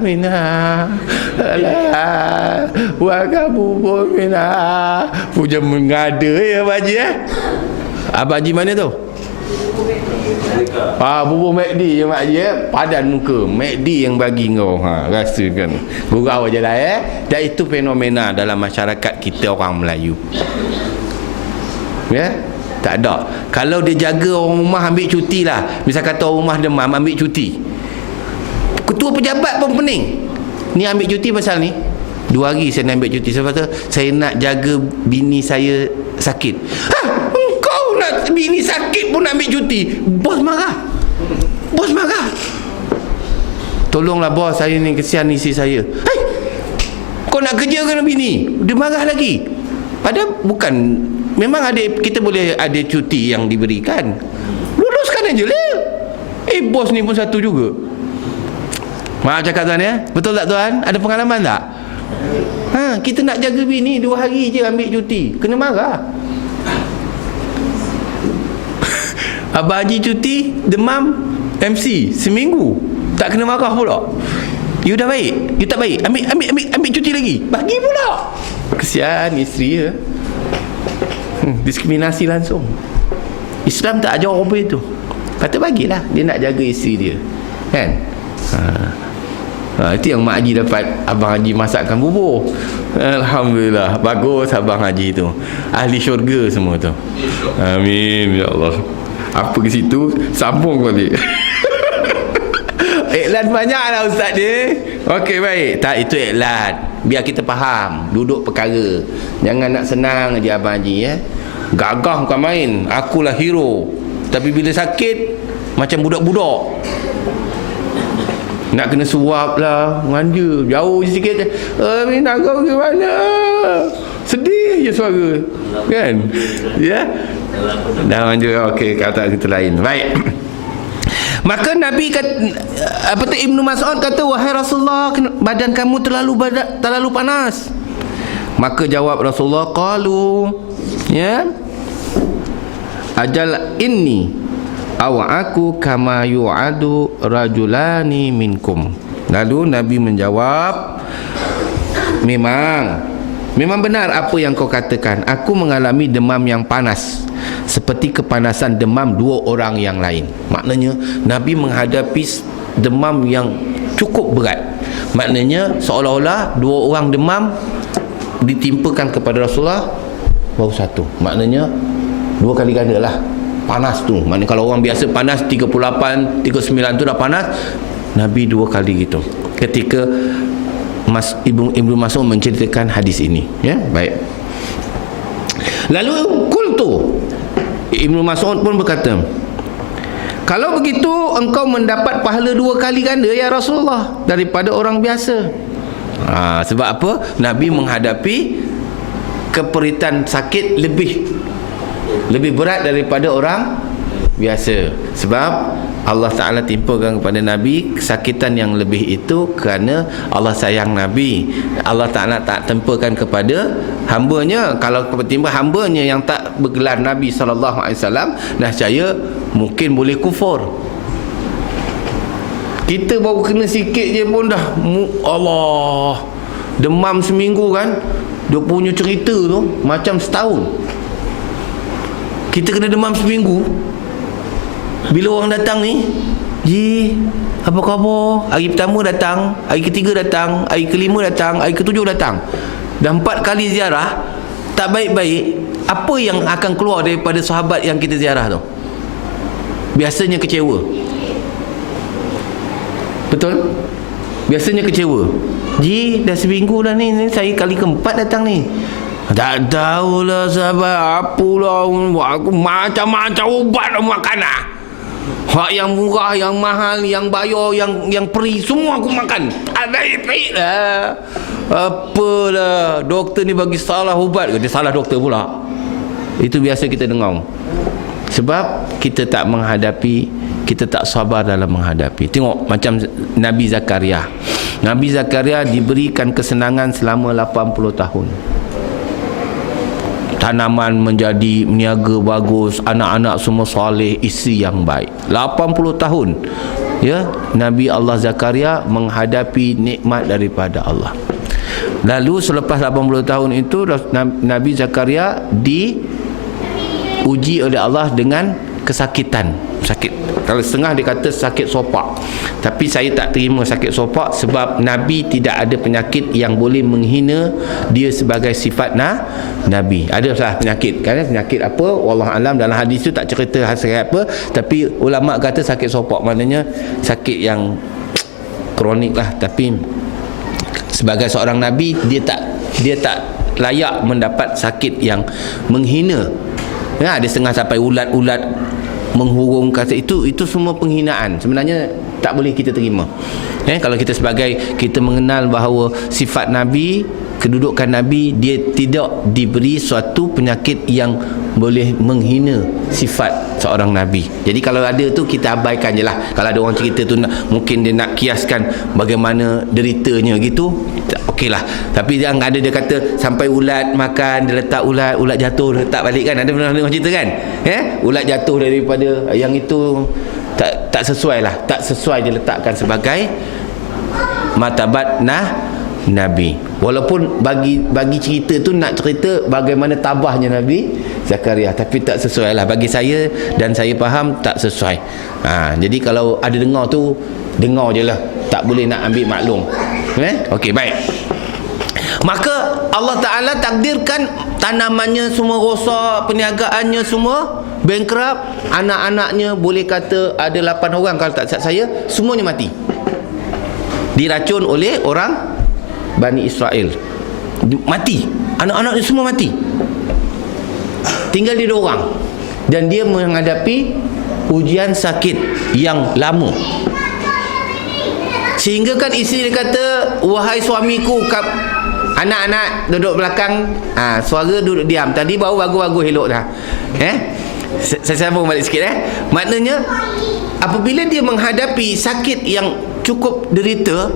Mina, alah, buatkan bubur Mina. Puja mengada ya Abang Haji Abang Haji mana tu? Bubur McD je Mak Haji padan muka. McD yang bagi kau. Rasakan. Gurau je lah Dan itu fenomena dalam masyarakat kita orang Melayu. Tak ada. Kalau dia jaga orang rumah ambil cuti lah. Misal kata orang rumah demam ambil cuti. Ketua pejabat pun pening. Ni ambil cuti pasal ni. 2 hari saya nak ambil cuti. Sebab tu saya nak jaga bini saya sakit. Kau nak bini sakit pun nak ambil cuti. Bos marah. Tolonglah bos, saya ni kesian isteri saya. Kau nak kerja ke bini? Dia marah lagi. Padahal bukan, memang ada, kita boleh ada cuti yang diberikan. Luluskan aja lah. Bos ni pun satu juga. Maaf cakap tuan Betul tak tuan? Ada pengalaman tak? Kita nak jaga bini 2 hari je ambil cuti, kena marah. Abang Haji cuti demam MC seminggu, tak kena marah pula. You dah baik, you tak baik, ambil cuti lagi, bagi pula. Kesian isteri diskriminasi langsung. Islam tak ajar apa itu. Kata bagilah, dia nak jaga isteri dia, kan? Itu yang Mak Haji dapat. Abang Haji masakkan bubur. Alhamdulillah. Bagus Abang Haji tu. Ahli syurga semua tu. Amin ya Allah. Apa ke situ, sambung balik. Iklan banyak lah Ustaz dia. Okey baik. Tak, itu iklan, biar kita faham duduk perkara. Jangan nak senang je Abang Haji Gagah bukan main. Akulah hero, tapi bila sakit macam budak-budak. Nak kena suap lah, manja jauh je sikit. Nak kau ke mana? Sedih je suara, kan? Dah manja. Okey, kata kita lain. Baik. Maka Nabi kata, Ibnu Mas'ud kata, wahai Rasulullah, badan kamu terlalu panas. Maka jawab Rasulullah, qalu ajal inni aku kama yu'adu rajulani minkum. Lalu Nabi menjawab, memang benar apa yang kau katakan. Aku mengalami demam yang panas seperti kepanasan demam 2 orang yang lain. Maknanya Nabi menghadapi demam yang cukup berat. Maknanya seolah-olah 2 orang demam ditimpakan kepada Rasulullah baru 1. Maknanya 2 kali ganda lah panas tu. Maknanya kalau orang biasa panas 38, 39 tu dah panas, Nabi 2 kali gitu. Ketika Ibnu Mas'ud menceritakan hadis ini, baik. Lalu qultu, Ibnu Mas'ud pun berkata, kalau begitu engkau mendapat pahala 2 kali ganda ya Rasulullah daripada orang biasa. Sebab apa? Nabi menghadapi keperitan sakit lebih berat daripada orang biasa. Sebab Allah Ta'ala timpakan kepada Nabi kesakitan yang lebih itu kerana Allah sayang Nabi. Allah Ta'ala tak tempakan kepada hambanya. Kalau timpa hambanya yang tak bergelar Nabi SAW, nescaya mungkin boleh kufur. Kita baru kena sikit je pun dah Allah, demam seminggu kan. Dia punya cerita tu macam setahun. Kita kena demam seminggu. Bila orang datang ni, Ji, apa khabar? Hari pertama datang, hari ketiga datang, hari kelima datang, hari ketujuh datang. Dah 4 kali ziarah, tak baik-baik. Apa yang akan keluar daripada sahabat yang kita ziarah tu? Biasanya kecewa. Betul? Biasanya kecewa. Ji, dah seminggu dah ni saya kali keempat datang ni. Tak tahulah sahabat, apalah aku macam-macam ubat makan lah. Hak yang murah, yang mahal, yang bayar, yang peri, semua aku makan. Baik lah. Apalah, doktor ni bagi salah ubat ke? Dia salah doktor pula. Itu biasa kita dengar. Sebab kita tak menghadapi, kita tak sabar dalam menghadapi. Tengok macam Nabi Zakaria. Nabi Zakaria diberikan kesenangan selama 80 tahun. Tanaman menjadi meniaga bagus, anak-anak semua soleh, isteri yang baik. 80 tahun ya, Nabi Allah Zakaria menghadapi nikmat daripada Allah. Lalu selepas 80 tahun itu Nabi Zakaria diuji oleh Allah dengan kesakitan. Sakit, kalau setengah dia kata sakit sopak, tapi saya tak terima sakit sopak sebab Nabi tidak ada penyakit yang boleh menghina dia sebagai sifat Nabi. Ada salah penyakit kan, penyakit apa wallahu alam, dalam hadis tu tak cerita sakit apa, tapi ulama kata sakit sopak, maknanya sakit yang kronik lah. Tapi sebagai seorang Nabi, dia tak layak mendapat sakit yang menghina. Ya, ada setengah sampai ulat-ulat menghurung kata itu semua penghinaan. Sebenarnya tak boleh kita terima. Kalau kita mengenal bahawa sifat Nabi, kedudukan Nabi, dia tidak diberi suatu penyakit yang boleh menghina sifat seorang Nabi. Jadi kalau ada tu kita abaikan je lah. Kalau ada orang cerita tu mungkin dia nak kiaskan bagaimana deritanya gitu, okey lah. Tapi yang ada dia kata sampai ulat makan, dia letak ulat jatuh, dia letak balik kan. Ada pernah dengar cerita kan? Ulat jatuh daripada yang itu tak sesuai lah. Tak sesuai diletakkan sebagai martabat Nabi. Walaupun bagi cerita tu nak cerita bagaimana tabahnya Nabi Zakaria, tapi tak sesuai lah bagi saya, dan saya faham tak sesuai. Jadi kalau ada dengar tu, dengar je lah, tak boleh nak ambil maklum. Okey, baik. Maka Allah Ta'ala takdirkan tanamannya semua rosak, perniagaannya semua bankrupt, anak-anaknya boleh kata ada 8 orang kalau tak silap saya, semuanya mati. Diracun oleh orang Bani Israel. Mati. Anak-anaknya semua mati. Tinggal dia 2 orang. Dan dia menghadapi ujian sakit yang lama. Sehingga kan isteri dia kata, wahai suamiku, anak-anak duduk belakang, suara duduk diam. Tadi baru bagus-bagus elok dah. Saya sambung balik sikit. Maknanya apabila dia menghadapi sakit yang cukup derita,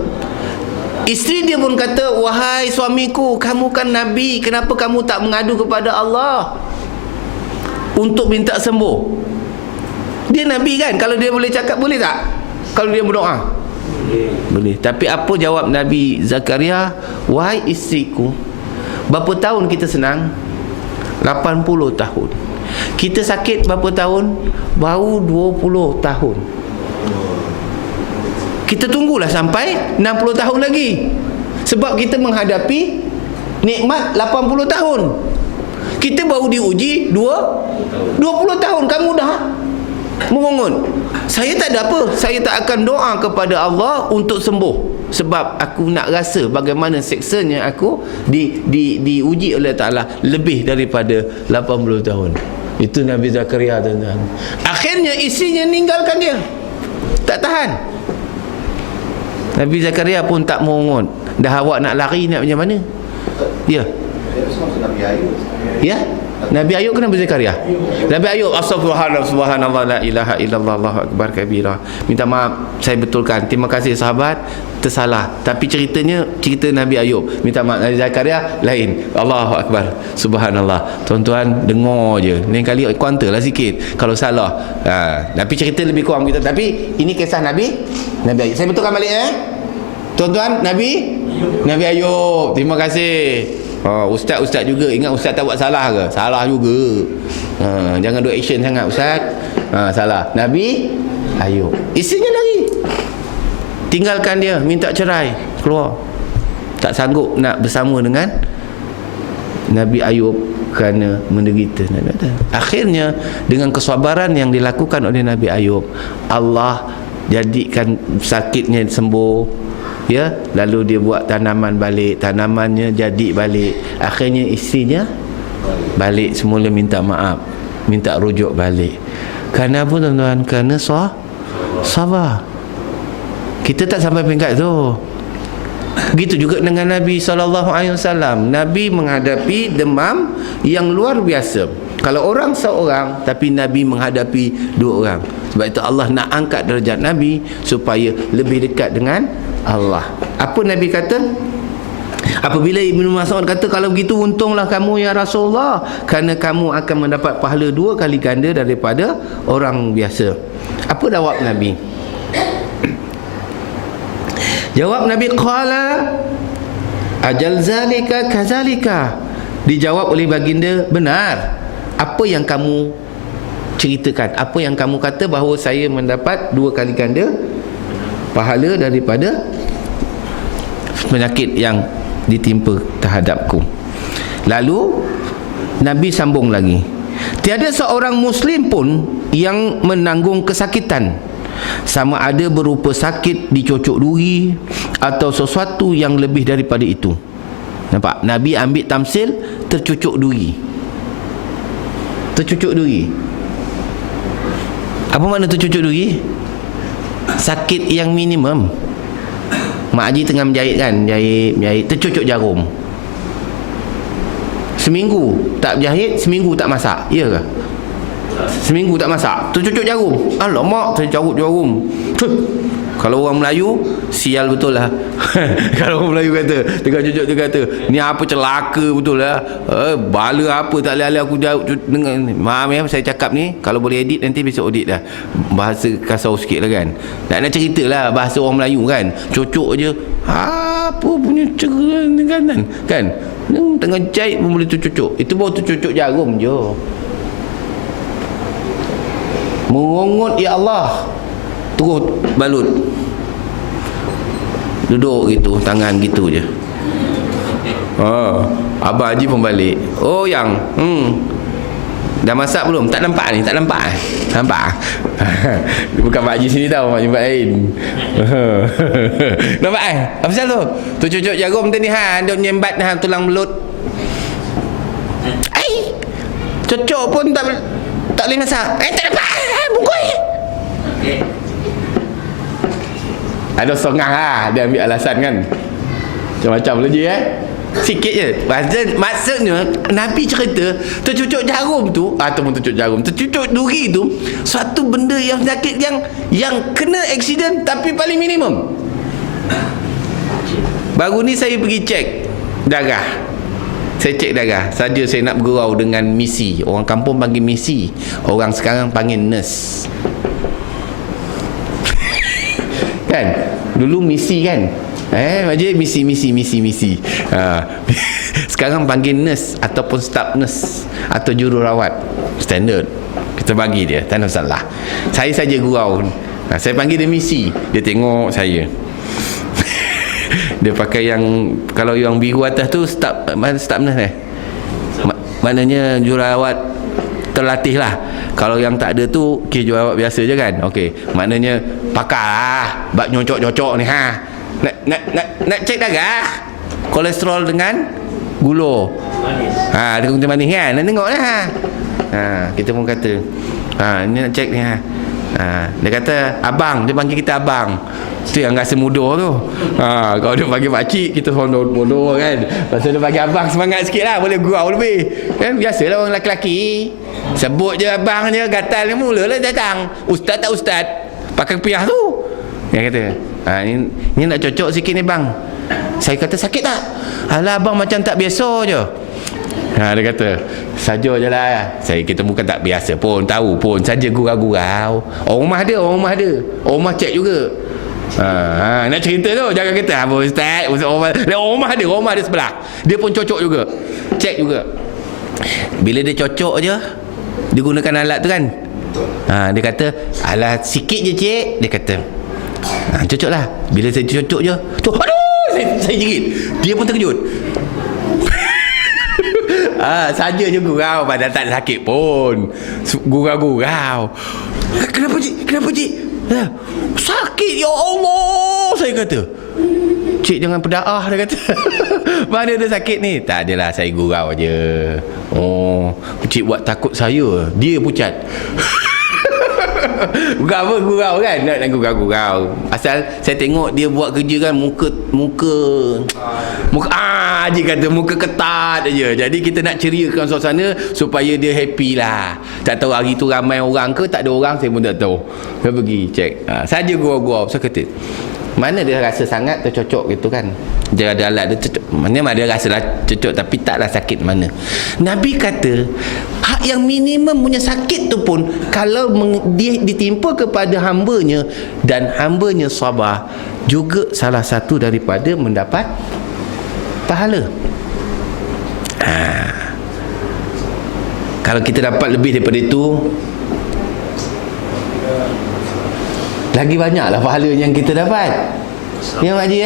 isteri dia pun kata, wahai suamiku, kamu kan Nabi, kenapa kamu tak mengadu kepada Allah untuk minta sembuh? Dia Nabi kan, kalau dia boleh cakap, boleh tak? Kalau dia berdoa, boleh. Tapi apa jawab Nabi Zakaria? Wahai isteriku, berapa tahun kita senang? 80 tahun. Kita sakit berapa tahun? Baru 20 tahun. Kita tunggulah sampai 60 tahun lagi. Sebab kita menghadapi nikmat 80 tahun. Kita baru diuji 20 tahun. Kamu dah memongon. Saya tak ada apa. Saya tak akan doa kepada Allah untuk sembuh. Sebab aku nak rasa bagaimana seksanya aku diuji oleh Ta'ala lebih daripada 80 tahun. Itu Nabi Zakaria, tuan-tuan. Akhirnya isinya ninggalkan dia. Tak tahan. Nabi Zakaria pun tak mongon. Dah awak nak lari nak macam mana? Ya. Ya. Nabi Ayub ke Nabi Zakaria? Nabi Ayub. Astaghfirullah, subhanallah, la ilaha illallah, Allahu akbar kabira. Minta maaf, saya betulkan. Terima kasih sahabat, tersalah. Tapi cerita Nabi Ayub. Minta maaf. Nabi Zakaria lain. Allahu akbar, subhanallah. Tuan-tuan dengar je. Lain kali kuantar lah sikit kalau salah. Tapi cerita lebih kurang kita. Tapi ini kisah Nabi Ayub. Saya betulkan balik tuan-tuan. Nabi Ayub. Terima kasih. Ustaz juga. Ingat ustaz tak buat salah ke? Salah juga. Jangan do action sangat ustaz. Salah. Nabi Ayub. Isinya lagi. Tinggalkan dia, minta cerai, keluar. Tak sanggup nak bersama dengan Nabi Ayub kerana menderita. Akhirnya dengan kesabaran yang dilakukan oleh Nabi Ayub, Allah jadikan sakitnya sembuh. Ya, lalu dia buat tanaman balik, tanamannya jadi balik. Akhirnya isterinya balik semula minta maaf, minta rujuk balik. Kerana apa tuan-tuan? Kerana sabar. Kita tak sampai peringkat tu. Begitu juga dengan Nabi SAW. Nabi menghadapi demam yang luar biasa. Kalau orang seorang, tapi Nabi menghadapi 2 orang. Sebab itu Allah nak angkat darjat Nabi supaya lebih dekat dengan Allah. Apa Nabi kata? Apabila Ibnu Mas'ud kata, kalau begitu untunglah kamu ya Rasulullah, kerana kamu akan mendapat pahala 2 kali ganda daripada orang biasa. Apa jawab Nabi? Jawab Nabi, qala ajal zalika kazalika. Dijawab oleh baginda, benar apa yang kamu ceritakan, apa yang kamu kata bahawa saya mendapat 2 kali ganda pahala daripada penyakit yang ditimpa terhadapku. Lalu Nabi sambung lagi, tiada seorang Muslim pun yang menanggung kesakitan, sama ada berupa sakit dicocok duri atau sesuatu yang lebih daripada itu. Nampak? Nabi ambil tamsil tercucuk duri. Tercucuk duri. Apa makna tercucuk duri? Sakit yang minimum. Mak Haji tengah menjahit kan, menjahit, tercucuk jarum. Seminggu tak berjahit, seminggu tak masak. Ya ke? Seminggu tak masak, tercucuk jarum. Alamak, tercarut jarum. Kalau orang Melayu, sial betul lah. Kalau orang Melayu kata, tengah cucuk dia kata, ni apa celaka betul lah. Bala apa tak leh-leh aku jauh dengan. Maaf ya, saya cakap ni, kalau boleh edit nanti besok edit dah. Bahasa kasar sikit lah kan. Nak cerita lah bahasa orang Melayu kan. Cucuk je, apa punya cerenganan kan. Tengah jahit pun boleh tercucuk. Itu baru tercucuk jarum je. Mengongot ya Allah, terus balut, duduk gitu, tangan gitu je. Abang Haji pun balik. Oh yang dah masak belum? Tak nampak ni, tak nampak. Nampak? Bukan Pak Haji sini tau, Pak Haji lain. Nampak apa pasal tu? Tu cucuk jarum tu ni dia nyembat tulang belut. Cucuk pun tak boleh masak. Tak nampak. Bungkui. Ada setengah lah, dia ambil alasan kan. Macam-macam lagi sikit je. Maksudnya Nabi cerita tercucuk jarum tu, ataupun tercucuk jarum, tercucuk duri tu, suatu benda yang sakit yang kena aksiden tapi paling minimum. Baru ni saya pergi cek darah. Saya cek darah saja, saya nak bergurau dengan misi. Orang kampung panggil misi, orang sekarang panggil nurse. Kan? Dulu misi kan? Macam misi. Sekarang panggil nurse ataupun staff nurse atau jururawat. Standard. Kita bagi dia, tak ada masalah. Saya saja gurau. Saya panggil dia misi. Dia tengok saya. Dia pakai yang, kalau yang biru atas tu staff nurse maknanya jururawat terlatih lah. Kalau yang tak ada tu jururawat biasa je kan. Okey, maknanya pakar lah bak nyocok-nyocok ni nak cek darah, kolesterol dengan gula manis. Dia macam manis kan, nak tengok lah. Kita pun kata ini nak cek ni dia kata abang, dia panggil kita abang. Tu yang rasa muda tu. Kalau dia panggil pakcik, kita muda kan. Pasal dia panggil abang, semangat sikit lah, boleh gurau lebih kan. Biasalah orang lelaki sebut je abang je, gatal ni mulalah datang. Ustaz tak ustaz, pakai piah tu. Dia kata ni nak cocok sikit ni bang. Saya kata sakit tak? Alah abang macam tak biasa je. Dia kata saja je lah. Kita bukan tak biasa pun, tahu pun, saja gurau-gurau. Orang rumah ada. Orang rumah cek juga. Nak cerita tu, jangan kata apa ustaz, orang rumah ada sebelah. Dia pun cocok juga, cek juga. Bila dia cocok je, dia gunakan alat tu kan. Dia kata alah sikit je cik. Dia kata cocok lah. Bila saya cocok je tu, aduh, saya jerit. Dia pun terkejut. Saja je gurau, padahal tak ada sakit pun. Gurau-gurau. Kenapa cik? Sakit ya Allah, saya kata. Cik jangan pedaah, dia kata. Mana ada sakit ni? Tak adalah, saya gurau je. Cik buat takut saya. Dia pucat. Gurau kan, nak gurau. Asal saya tengok dia buat kerja kan, muka Haji kata muka ketat aja. Jadi kita nak ceriakan suasana supaya dia happy lah. Tak tahu hari tu ramai orang ke tak ada orang, saya pun tak tahu. Saya pergi cek, saja gurau. Saya kata, mana dia rasa sangat tercocok gitu kan, dia ada alat dia cocok, mana dia rasa lah cocok tapi taklah sakit mana. Nabi kata hak yang minimum punya sakit tu pun kalau dia ditimpa kepada hambanya dan hambanya sabar, juga salah satu daripada mendapat pahala. Kalau kita dapat lebih daripada itu, lagi banyaklah pahala yang kita dapat. Ya Mak Haji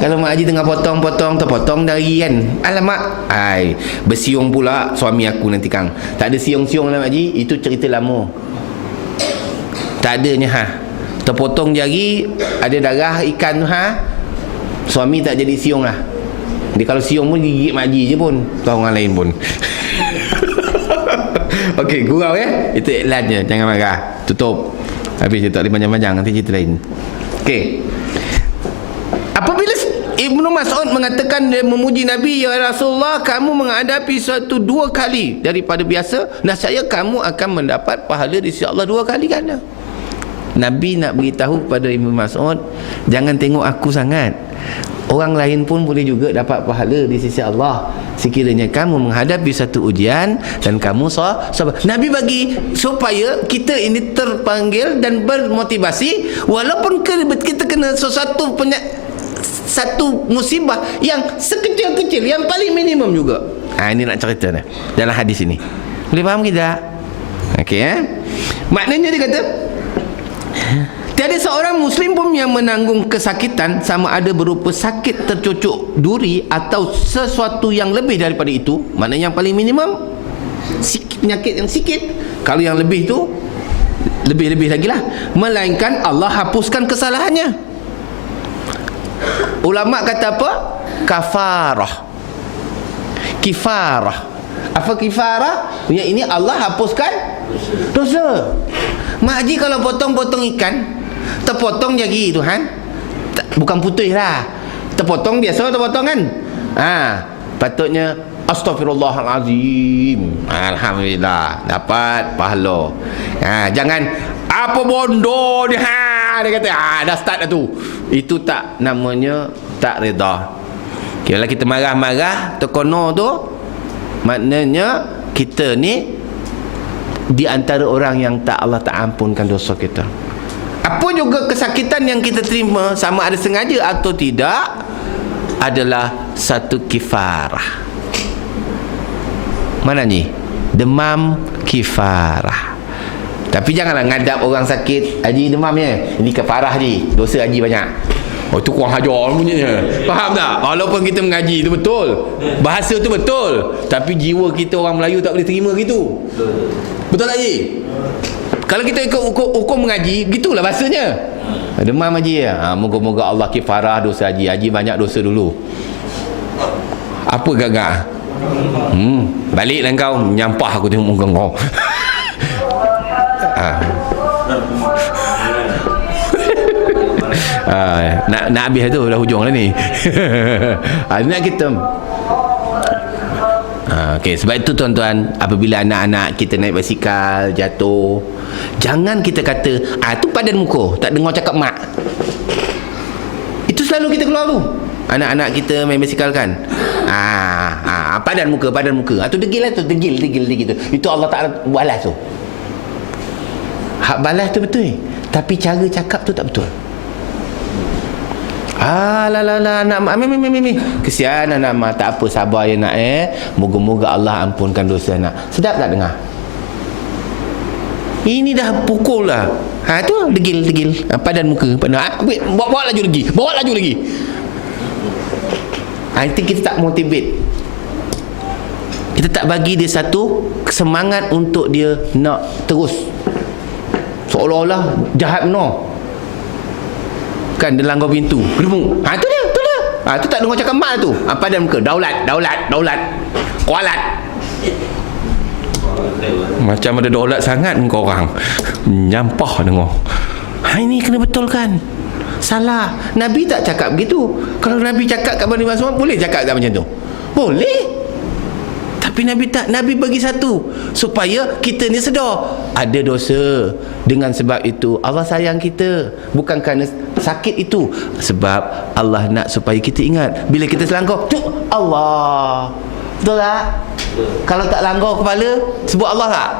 kalau Mak Haji tengah terpotong dari kan, alamak, bersiung pula suami aku nanti Kang. Tak ada siung-siung lah Mak Haji, itu cerita lama. Tak adanya terpotong jari, ada darah ikan tu suami tak jadi siung lah. Dia kalau siung pun gigit Mak Haji je pun, tak orang lain pun. Okey, gurau itu iklannya, jangan marah. Tutup. Habis dia tak boleh panjang-panjang, nanti cerita lain. Okey. Apabila Ibnu Mas'ud mengatakan dia memuji Nabi, ya Rasulullah, kamu menghadapi suatu 2 kali daripada biasa, nescaya kamu akan mendapat pahala di sisi Allah 2 kali ganda. Nabi nak beritahu kepada Ibnu Mas'ud, jangan tengok aku sangat. Orang lain pun boleh juga dapat pahala di sisi Allah sekiranya kamu menghadapi satu ujian dan kamu sabar. Nabi bagi supaya kita ini terpanggil dan bermotivasi, walaupun kita kena satu musibah yang sekecil-kecil, yang paling minimum juga. Ini nak cerita dah dalam hadis ini. Boleh faham kita? Okey maknanya dia kata, tiada seorang Muslim pun yang menanggung kesakitan, sama ada berupa sakit tercucuk duri atau sesuatu yang lebih daripada itu. Maknanya yang paling minimum penyakit yang sikit. Kalau yang lebih tu lebih-lebih lagi lah, melainkan Allah hapuskan kesalahannya. Ulama kata apa? Kifarah. Apa kifarah? Punya ini Allah hapuskan dosa. Mak Haji kalau potong-potong ikan, terpotong jari Tuhan, bukan putih lah, terpotong biasa terpotong kan, patutnya Astaghfirullahalazim, alhamdulillah dapat pahala. Jangan apa bondo dia kata dah start dah tu. Itu tak namanya tak reda. Kalau kita marah-marah terkono tu, maknanya kita ni di antara orang yang Allah tak ampunkan dosa kita. Apa juga kesakitan yang kita terima, sama ada sengaja atau tidak, adalah satu kifarah. Mana ni? Demam kifarah. Tapi janganlah ngadap orang sakit, Haji demam ya, ini kifarah Haji, dosa Haji banyak. Itu kurang hajar punyanya. Faham tak? Walaupun kita mengaji itu betul, bahasa tu betul, tapi jiwa kita orang Melayu tak boleh terima gitu. Betul tak Haji? Kalau kita ikut hukum mengaji, gitulah bahasanya. Demam Haji moga-moga Allah kifarah dosa Haji. Haji banyak dosa dulu. Apa gagak? Baliklah kau, nyampah aku tengok muka kau. Nak habis tu dah hujung lah ni. Nak kita okey, sebab itu tuan-tuan, apabila anak-anak kita naik basikal jatuh, jangan kita kata tu padan muka, tak dengar cakap mak. Itu selalu kita keluar tu. Anak-anak kita main basikal kan, padan muka. Tu degil lah tu, degil tu. Itu Allah Ta'ala balas tu. Hak balas tu betul, tapi cara cakap tu tak betul. Nak kesian anak mak, tak apa, sabar ya nak moga-moga Allah ampunkan dosa nak. Sedap tak dengar? Ini dah pukul lah. Tu degil padan muka. Bawa laju lagi. Nanti kita tak motivate, kita tak bagi dia satu semangat untuk dia nak terus, seolah-olah jahat benar kan, dia langgar pintu gedebuk. Tu dia. Tu tak dengar cakap mak tu. Padan muka, daulat kualat. Macam ada dolat sangat kau orang. Nyampah dengar. Ini kena betulkan. Salah. Nabi tak cakap begitu. Kalau Nabi cakap kat Bani Mas'ud, boleh cakap kat macam tu? Boleh. Tapi Nabi tak. Nabi bagi satu supaya kita ni sedar ada dosa. Dengan sebab itu Allah sayang kita, bukan kerana sakit itu. Sebab Allah nak supaya kita ingat bila kita selangkau, Allah. Betul tak? Kalau tak langgar kepala, sebut Allah tak?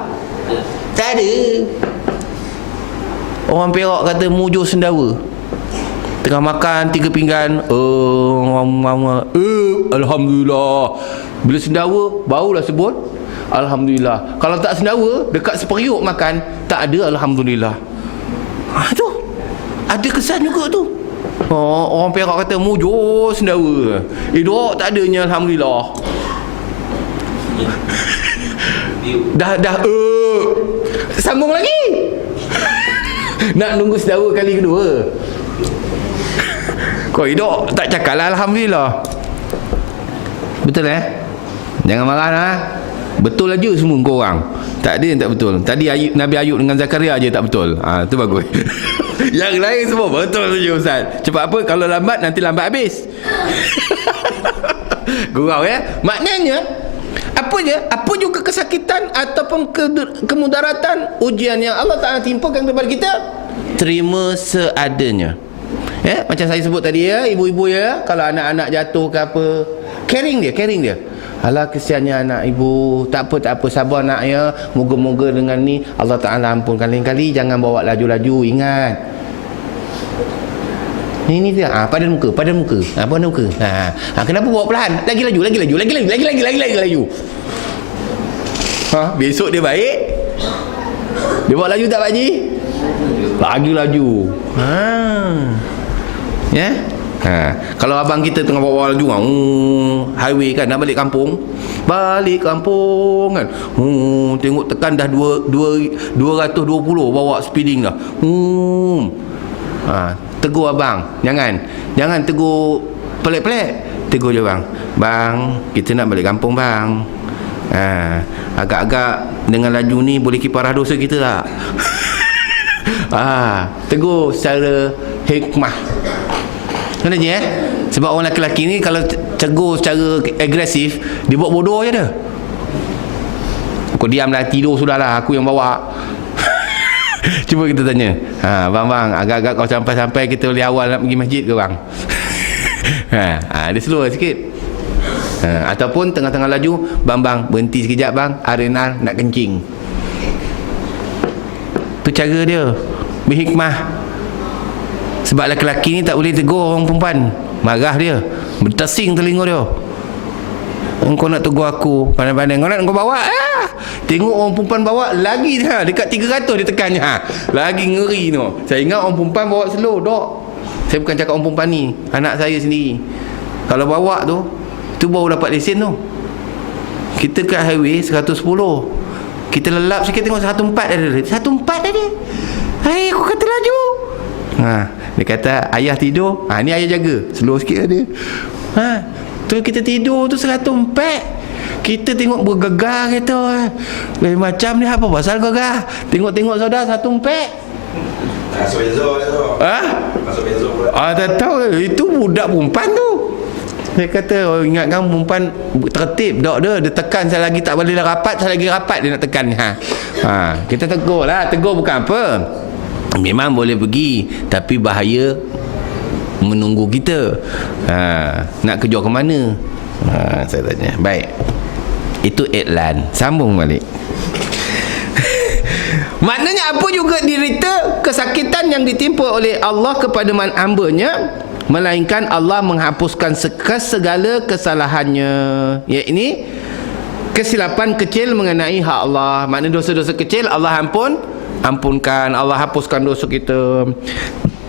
Tak ada. Orang Perak kata mujur sendawa. Tengah makan 3 pinggan, Alhamdulillah. Bila sendawa, barulah sebut Alhamdulillah. Kalau tak sendawa, dekat seperiuk makan, tak ada Alhamdulillah. Tu ada kesan juga tu. Orang Perak kata mujur sendawa, dok tak adanya Alhamdulillah. Dah sambung lagi. Nak nunggu sendawa kali kedua. Kau hidup tak cakap lah Alhamdulillah. Betul Jangan marah lah. Betul aja semua kau orang. Tak ada yang tak betul. Tadi Nabi Ayub dengan Zakaria aja tak betul. Tu bagus. Yang lain semua betul saja Ustaz. Cepat apa, kalau lambat nanti lambat habis. Gurau Maknanya apa juga kesakitan ataupun kemudaratan ujian yang Allah Ta'ala timpakan kepada kita, terima seadanya. Macam saya sebut tadi ibu-ibu kalau anak-anak jatuh ke apa, caring dia. Alah kesiannya anak ibu, tak apa sabar nak moga-moga dengan ni Allah Ta'ala ampunkan. Lain-kali jangan bawa laju-laju, ingat. Ini dia padan muka. Kenapa bawa perlahan? Lagi laju. Besok dia baik. Dia bawa laju tak Pak Haji? Lagi laju. Kalau abang kita tengah bawa laju highway kan, nak balik kampung kan, tengok tekan dah 220 bawa speeding dah. Tegur abang, jangan tegur pelik-pelik. Tegur je bang, kita nak balik kampung bang. Agak-agak dengan laju ni boleh kiparah dosa kita tak? Tegur secara hikmah. Kenapa je sebab orang lelaki ni kalau tegur secara agresif, dia buat bodoh je dah. Kau diamlah, tidur sudahlah, aku yang bawa. Cuba kita tanya, bang, agak-agak kau sampai kita boleh awal nak pergi masjid ke bang? Dia slow sikit. Ataupun tengah-tengah laju, bang berhenti sekejap bang, arena nak kencing. Tu cara dia berhikmah. Sebab lelaki ni tak boleh tegur orang perempuan, marah dia, bertasing telinga dia. Engkau nak tegur aku pandai-pandai, kau nak kau bawa tengok orang perempuan bawa lagi dekat 300 dia tekannya, lagi ngeri tu. Saya ingat orang perempuan bawa slow dok. Saya bukan cakap orang perempuan ni, anak saya sendiri kalau bawa tu baru dapat lesen tu. Kita kat highway 110, kita lelap sikit tengok 14 ada. Hai, aku kata laju. Dia kata ayah tidur, ni ayah jaga, slow sikit ada. Tu kita tidur tu 104. Kita tengok bergegar kereta. Lain macam ni, apa pasal gegar? Tengok saudara 104. Masuk benzo dia. Masuk benzo pula. Tak tahu, itu budak perempuan tu. Saya kata, ingatkan perempuan tertib. Dia tekan, saya lagi tak boleh rapat, saya lagi rapat dia nak tekan. Kita tegur lah. Tegur bukan apa, memang boleh pergi, tapi bahaya menunggu kita. Nak kejar ke mana? Saya tanya. Baik, itu iklan. Sambung balik. Maknanya apa juga derita kesakitan yang ditimpa oleh Allah kepada hamba-Nya, melainkan Allah menghapuskan segala kesalahannya. Ini kesilapan kecil mengenai hak Allah. Maknanya dosa-dosa kecil Allah ampunkan, Allah hapuskan dosa kita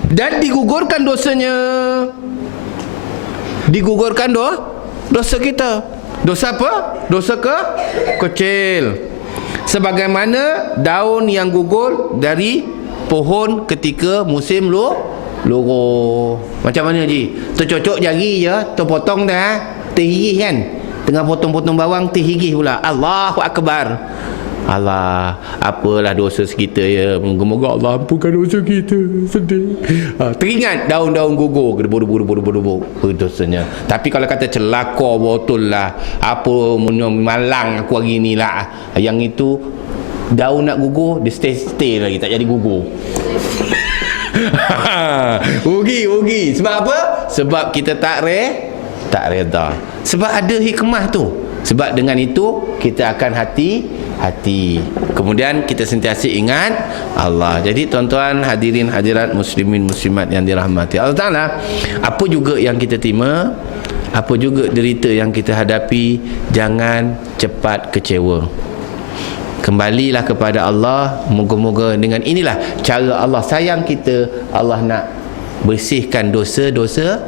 dan digugurkan dosanya. Digugurkan dosa kita. Dosa apa? Dosa kecil. Sebagaimana daun yang gugur dari pohon ketika musim loro. Macam mana Haji? Tercocok jari je, terpotong dah, terhigih kan? Tengah potong-potong bawang, terhigih pula. Allahu Akbar. Allah, apalah dosa kita ya. Moga-moga Allah ampunkan dosa kita. Sedih. Teringat daun-daun gugur, berdebu-debu dosanya. Tapi kalau kata celaka betul lah, apa malang aku hari ni lah, yang itu daun nak gugur, dia stay lagi, tak jadi gugur. Rugi. Sebab apa? Sebab kita tak reda. Sebab ada hikmah tu. Sebab dengan itu kita akan hati. Kemudian kita sentiasa ingat Allah. Jadi tuan-tuan hadirin hadirat muslimin muslimat yang dirahmati Allah Ta'ala, apa juga yang kita terima, apa juga derita yang kita hadapi, jangan cepat kecewa. Kembalilah kepada Allah. Moga-moga dengan inilah cara Allah sayang kita. Allah nak bersihkan dosa-dosa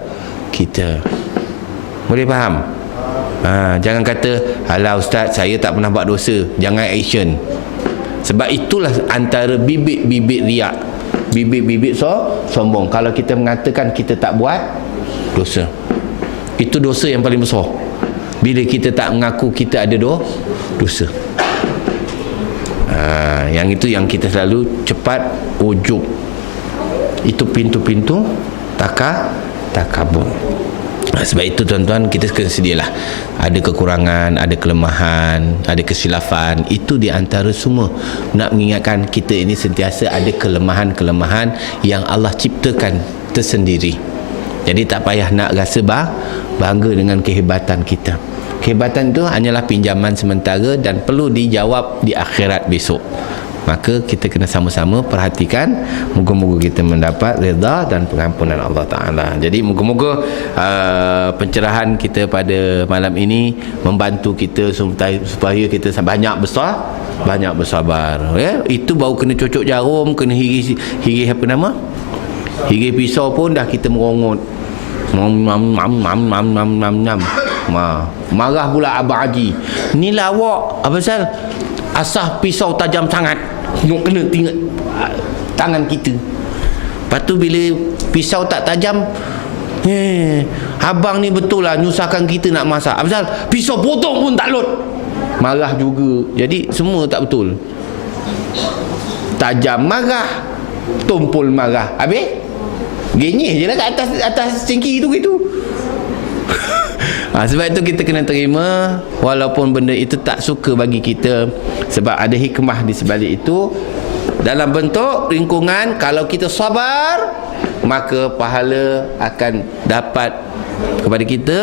kita. Boleh faham? Jangan kata, alah ustaz, saya tak pernah buat dosa. Jangan action. Sebab itulah antara bibit-bibit riak, bibit-bibit sombong. Kalau kita mengatakan kita tak buat dosa, itu dosa yang paling besar. Bila kita tak mengaku kita ada dosa. Yang itu yang kita selalu cepat ujub. Itu pintu-pintu takabur. Sebab itu tuan-tuan, kita kena sedialah. Ada kekurangan, ada kelemahan, ada kesilafan. Itu di antara semua nak mengingatkan kita ini sentiasa ada kelemahan-kelemahan yang Allah ciptakan tersendiri. Jadi tak payah nak rasa bangga dengan kehebatan kita. Kehebatan itu hanyalah pinjaman sementara dan perlu dijawab di akhirat besok. Maka kita kena sama-sama perhatikan. Moga-moga kita mendapat redha dan pengampunan Allah Ta'ala. Jadi moga-moga pencerahan kita pada malam ini membantu kita supaya kita banyak bersabar ya? Itu baru kena cocok jarum, kena higih apa nama, higih pisau pun dah kita merongot. Marah pula Abang Haji, ni lah awak apa pasal asah pisau tajam sangat, kena tinggal tangan kita. Lepas tu bila pisau tak tajam, abang ni betul lah nyusahkan kita nak masak. Apa pasal pisau potong pun tak lot, marah juga. Jadi semua tak betul. Tajam marah, tumpul marah, habis genyih je lah kat atas cengki tu gitu. Sebab itu kita kena terima walaupun benda itu tak suka bagi kita, sebab ada hikmah di sebalik itu. Dalam bentuk lingkungan, kalau kita sabar, maka pahala akan dapat kepada kita.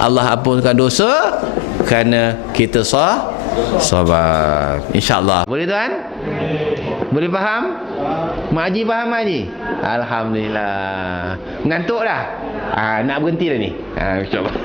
Allah ampunkan dosa kerana kita sabar. InsyaAllah. Boleh tuan? Boleh faham? Mak Haji faham Mak Haji? Alhamdulillah. Ngantuk dah? Nak berhenti dah ni? InsyaAllah.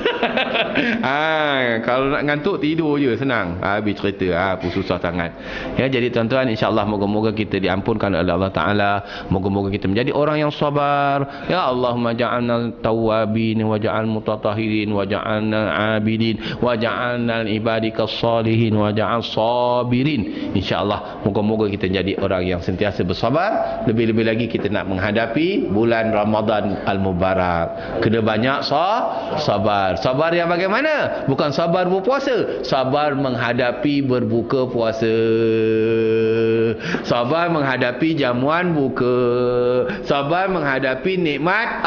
Kalau nak ngantuk tidur je, senang. Habis cerita. Apa susah sangat. Ya, jadi tuan-tuan, insyaAllah moga-moga kita diampunkan oleh Allah Ta'ala. Moga-moga kita menjadi orang yang sabar. Ya Allahumma ja'alna tawabin wa ja'al mutatahirin wa ja'alna abidin wa ja'alna ibadikas salihin wa ja'al sabirin. InsyaAllah moga-moga kita jadi orang yang sentiasa bersabar. Lebih-lebih lagi kita nak menghadapi bulan Ramadan Al-Mubarak. Kena banyak sabar. Sabar yang bagaimana? Bukan sabar berpuasa, sabar menghadapi berbuka puasa, sabar menghadapi jamuan buka, sabar menghadapi nikmat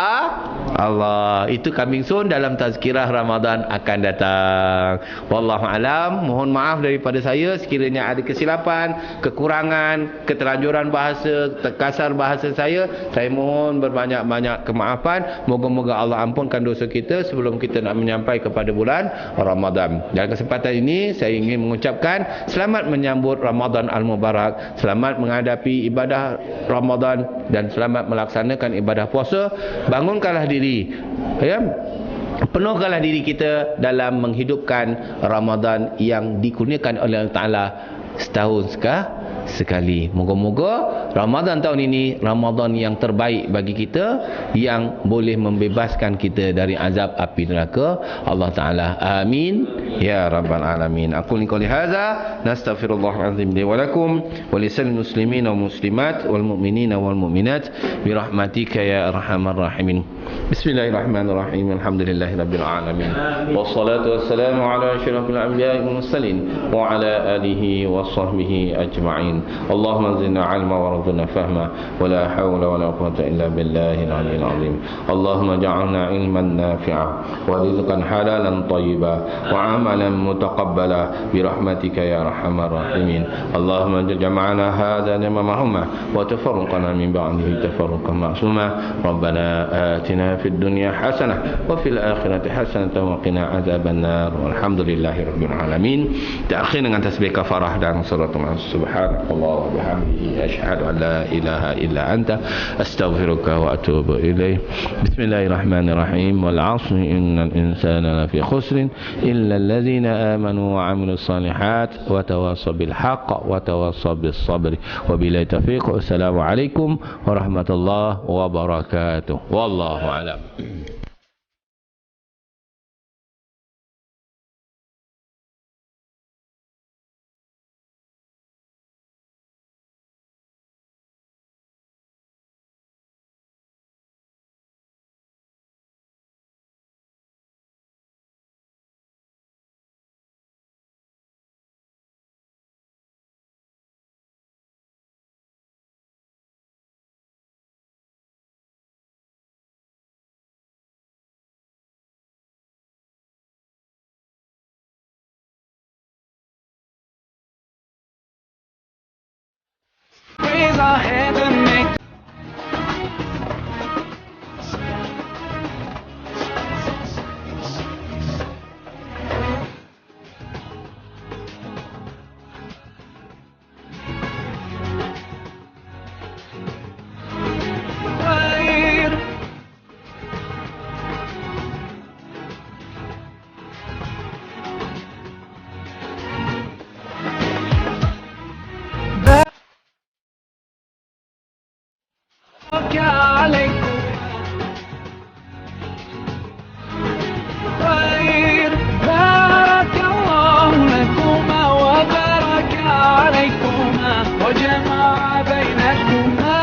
Allah. Itu coming soon dalam tazkirah Ramadan akan datang. Wallahu alam. Mohon maaf daripada saya sekiranya ada kesilapan, kekurangan, keterlanjuran bahasa, terkasar bahasa saya mohon berbanyak-banyak kemaafan. Moga-moga Allah ampunkan dosa kita sebelum kita nak menyampai kepada bulan Ramadan. Dalam kesempatan ini saya ingin mengucapkan selamat menyambut Ramadan Al-Mubarak, selamat menghadapi ibadah Ramadan dan selamat melaksanakan ibadah puasa. Bangunkanlah diri, ya, penuhkanlah diri kita dalam menghidupkan Ramadan yang dikurniakan oleh Allah Ta'ala setahun sekali. Moga-moga Ramadan tahun ini Ramadan yang terbaik bagi kita, yang boleh membebaskan kita dari azab api neraka Allah Ta'ala. Amin ya rabbal alamin. Aku ni qouli hadza, nastaghfirullahalazim li wa lakum wa lisal muslimin wal muslimat wal mu'minin wal mu'minat bi rahmatika ya arhamar rahimin. Bismillahirrahmanirrahim. Alhamdulillahirabbil alamin. Wassalatu wassalamu ala asyrafil anbiya'i wal mursalin wa ala alihi wa sahbihi ajma'in. Allahumma zidna 'ilma warzuqna fahma wa la hawla wa la quwwata illa billahil 'aliyyil 'azim. Allahumma ja'alna 'ilman nafi'a wa rizqan halalan thayyiba wa 'amalan mutaqabbala bi rahmatika ya arhamar rahimin. Allahumma jama'na hadha jama'an marhuma wa tafarraqna min ba'dihi tafarruqan ma'suma. Rabbana atina fid dunya hasanah wa fil akhirati hasanah wa qina adzaban nar. Walhamdulillahirabbil alamin. Terakhir dengan tasbih kafarah dan salatul subhanallah wa bihamdihi asyhadu an la ilaha illa anta astaghfiruka wa atubu ilaih. Bismillahirrahmanirrahim. Wal 'asri innal insana lafi khusrin illa alladhina amanu wa 'amilus salihat wa tawassaw bil haqq wa tawassaw bis sabr. Wabillahi taufiq. Wassalamualaikum warahmatullahi wabarakatuh. Wallahu a'lam. Raise our hands and make fire. بارك عليكم خير. بارك الله لكما وبارك عليكما وجمع بينكما